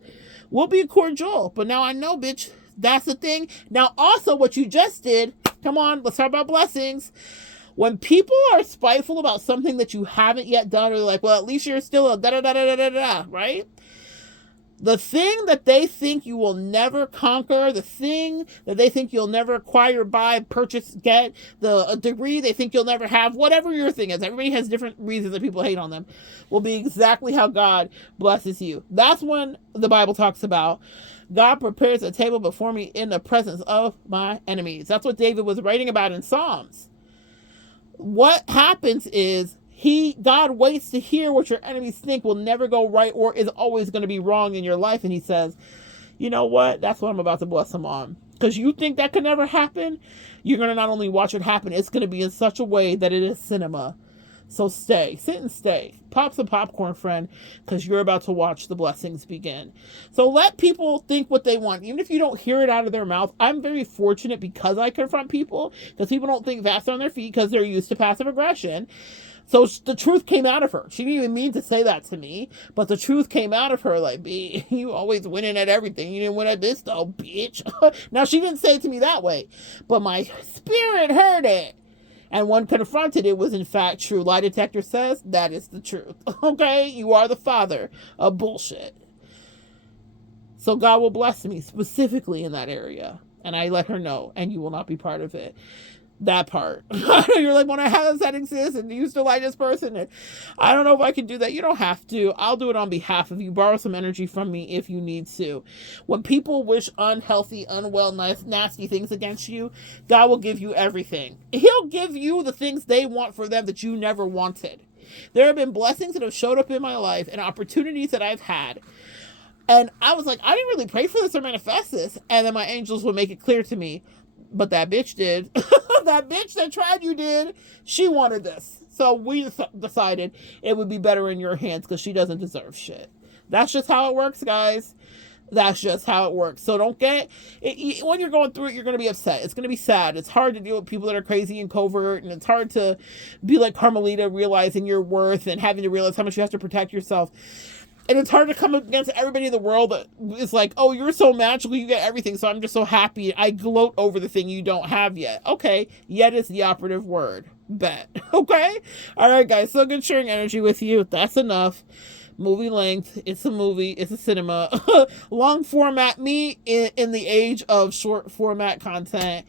We'll be cordial. But now I know, bitch, that's the thing. Now, also what you just did, come on, let's talk about blessings. When people are spiteful about something that you haven't yet done, or like, well, at least you're still a da-da-da-da-da-da, right? The thing that they think you will never conquer, the thing that they think you'll never acquire, buy, purchase, get, a degree they think you'll never have, whatever your thing is, everybody has different reasons that people hate on them, will be exactly how God blesses you. That's when the Bible talks about God prepares a table before me in the presence of my enemies. That's what David was writing about in Psalms. What happens is God waits to hear what your enemies think will never go right or is always going to be wrong in your life. And he says, you know what? That's what I'm about to bless them on. Because you think that could never happen. You're going to not only watch it happen, it's going to be in such a way that it is cinema. So sit and stay. Pop some popcorn, friend, because you're about to watch the blessings begin. So let people think what they want. Even if you don't hear it out of their mouth, I'm very fortunate because I confront people, because people don't think fast on their feet because they're used to passive aggression. So the truth came out of her. She didn't even mean to say that to me, but the truth came out of her like, B, you always winning at everything. You didn't win at this though, bitch. Now, she didn't say it to me that way, but my spirit heard it. And when confronted, it was in fact true. Lie detector says that is the truth. Okay? You are the father of bullshit. So God will bless me specifically in that area. And I let her know, and you will not be part of it. That part. You're like, when how does that exist? And you used to like this person. And I don't know if I can do that. You don't have to. I'll do it on behalf of you. Borrow some energy from me if you need to. When people wish unhealthy, unwell, nasty things against you, God will give you everything. He'll give you the things they want for them that you never wanted. There have been blessings that have showed up in my life and opportunities that I've had. And I was like, I didn't really pray for this or manifest this. And then my angels would make it clear to me. But that bitch did. That bitch that tried you did. She wanted this. So we decided it would be better in your hands because she doesn't deserve shit. That's just how it works, guys. That's just how it works. So don't get it. When you're going through it, you're going to be upset. It's going to be sad. It's hard to deal with people that are crazy and covert. And it's hard to be like Karmalita, realizing your worth and having to realize how much you have to protect yourself. And it's hard to come against everybody in the world that is like, oh, you're so magical, you get everything, so I'm just so happy. I gloat over the thing you don't have yet. Okay, yet is the operative word. Bet. Okay? All right, guys, so good sharing energy with you. That's enough. Movie length. It's a movie. It's a cinema. Long format. Me in the age of short format content.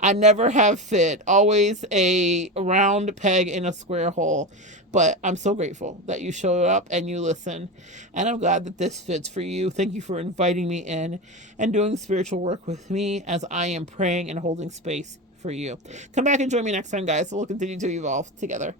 I never have fit, always a round peg in a square hole. But I'm so grateful that you showed up and you listen. And I'm glad that this fits for you. Thank you for inviting me in and doing spiritual work with me as I am praying and holding space for you. Come back and join me next time, guys. We'll continue to evolve together.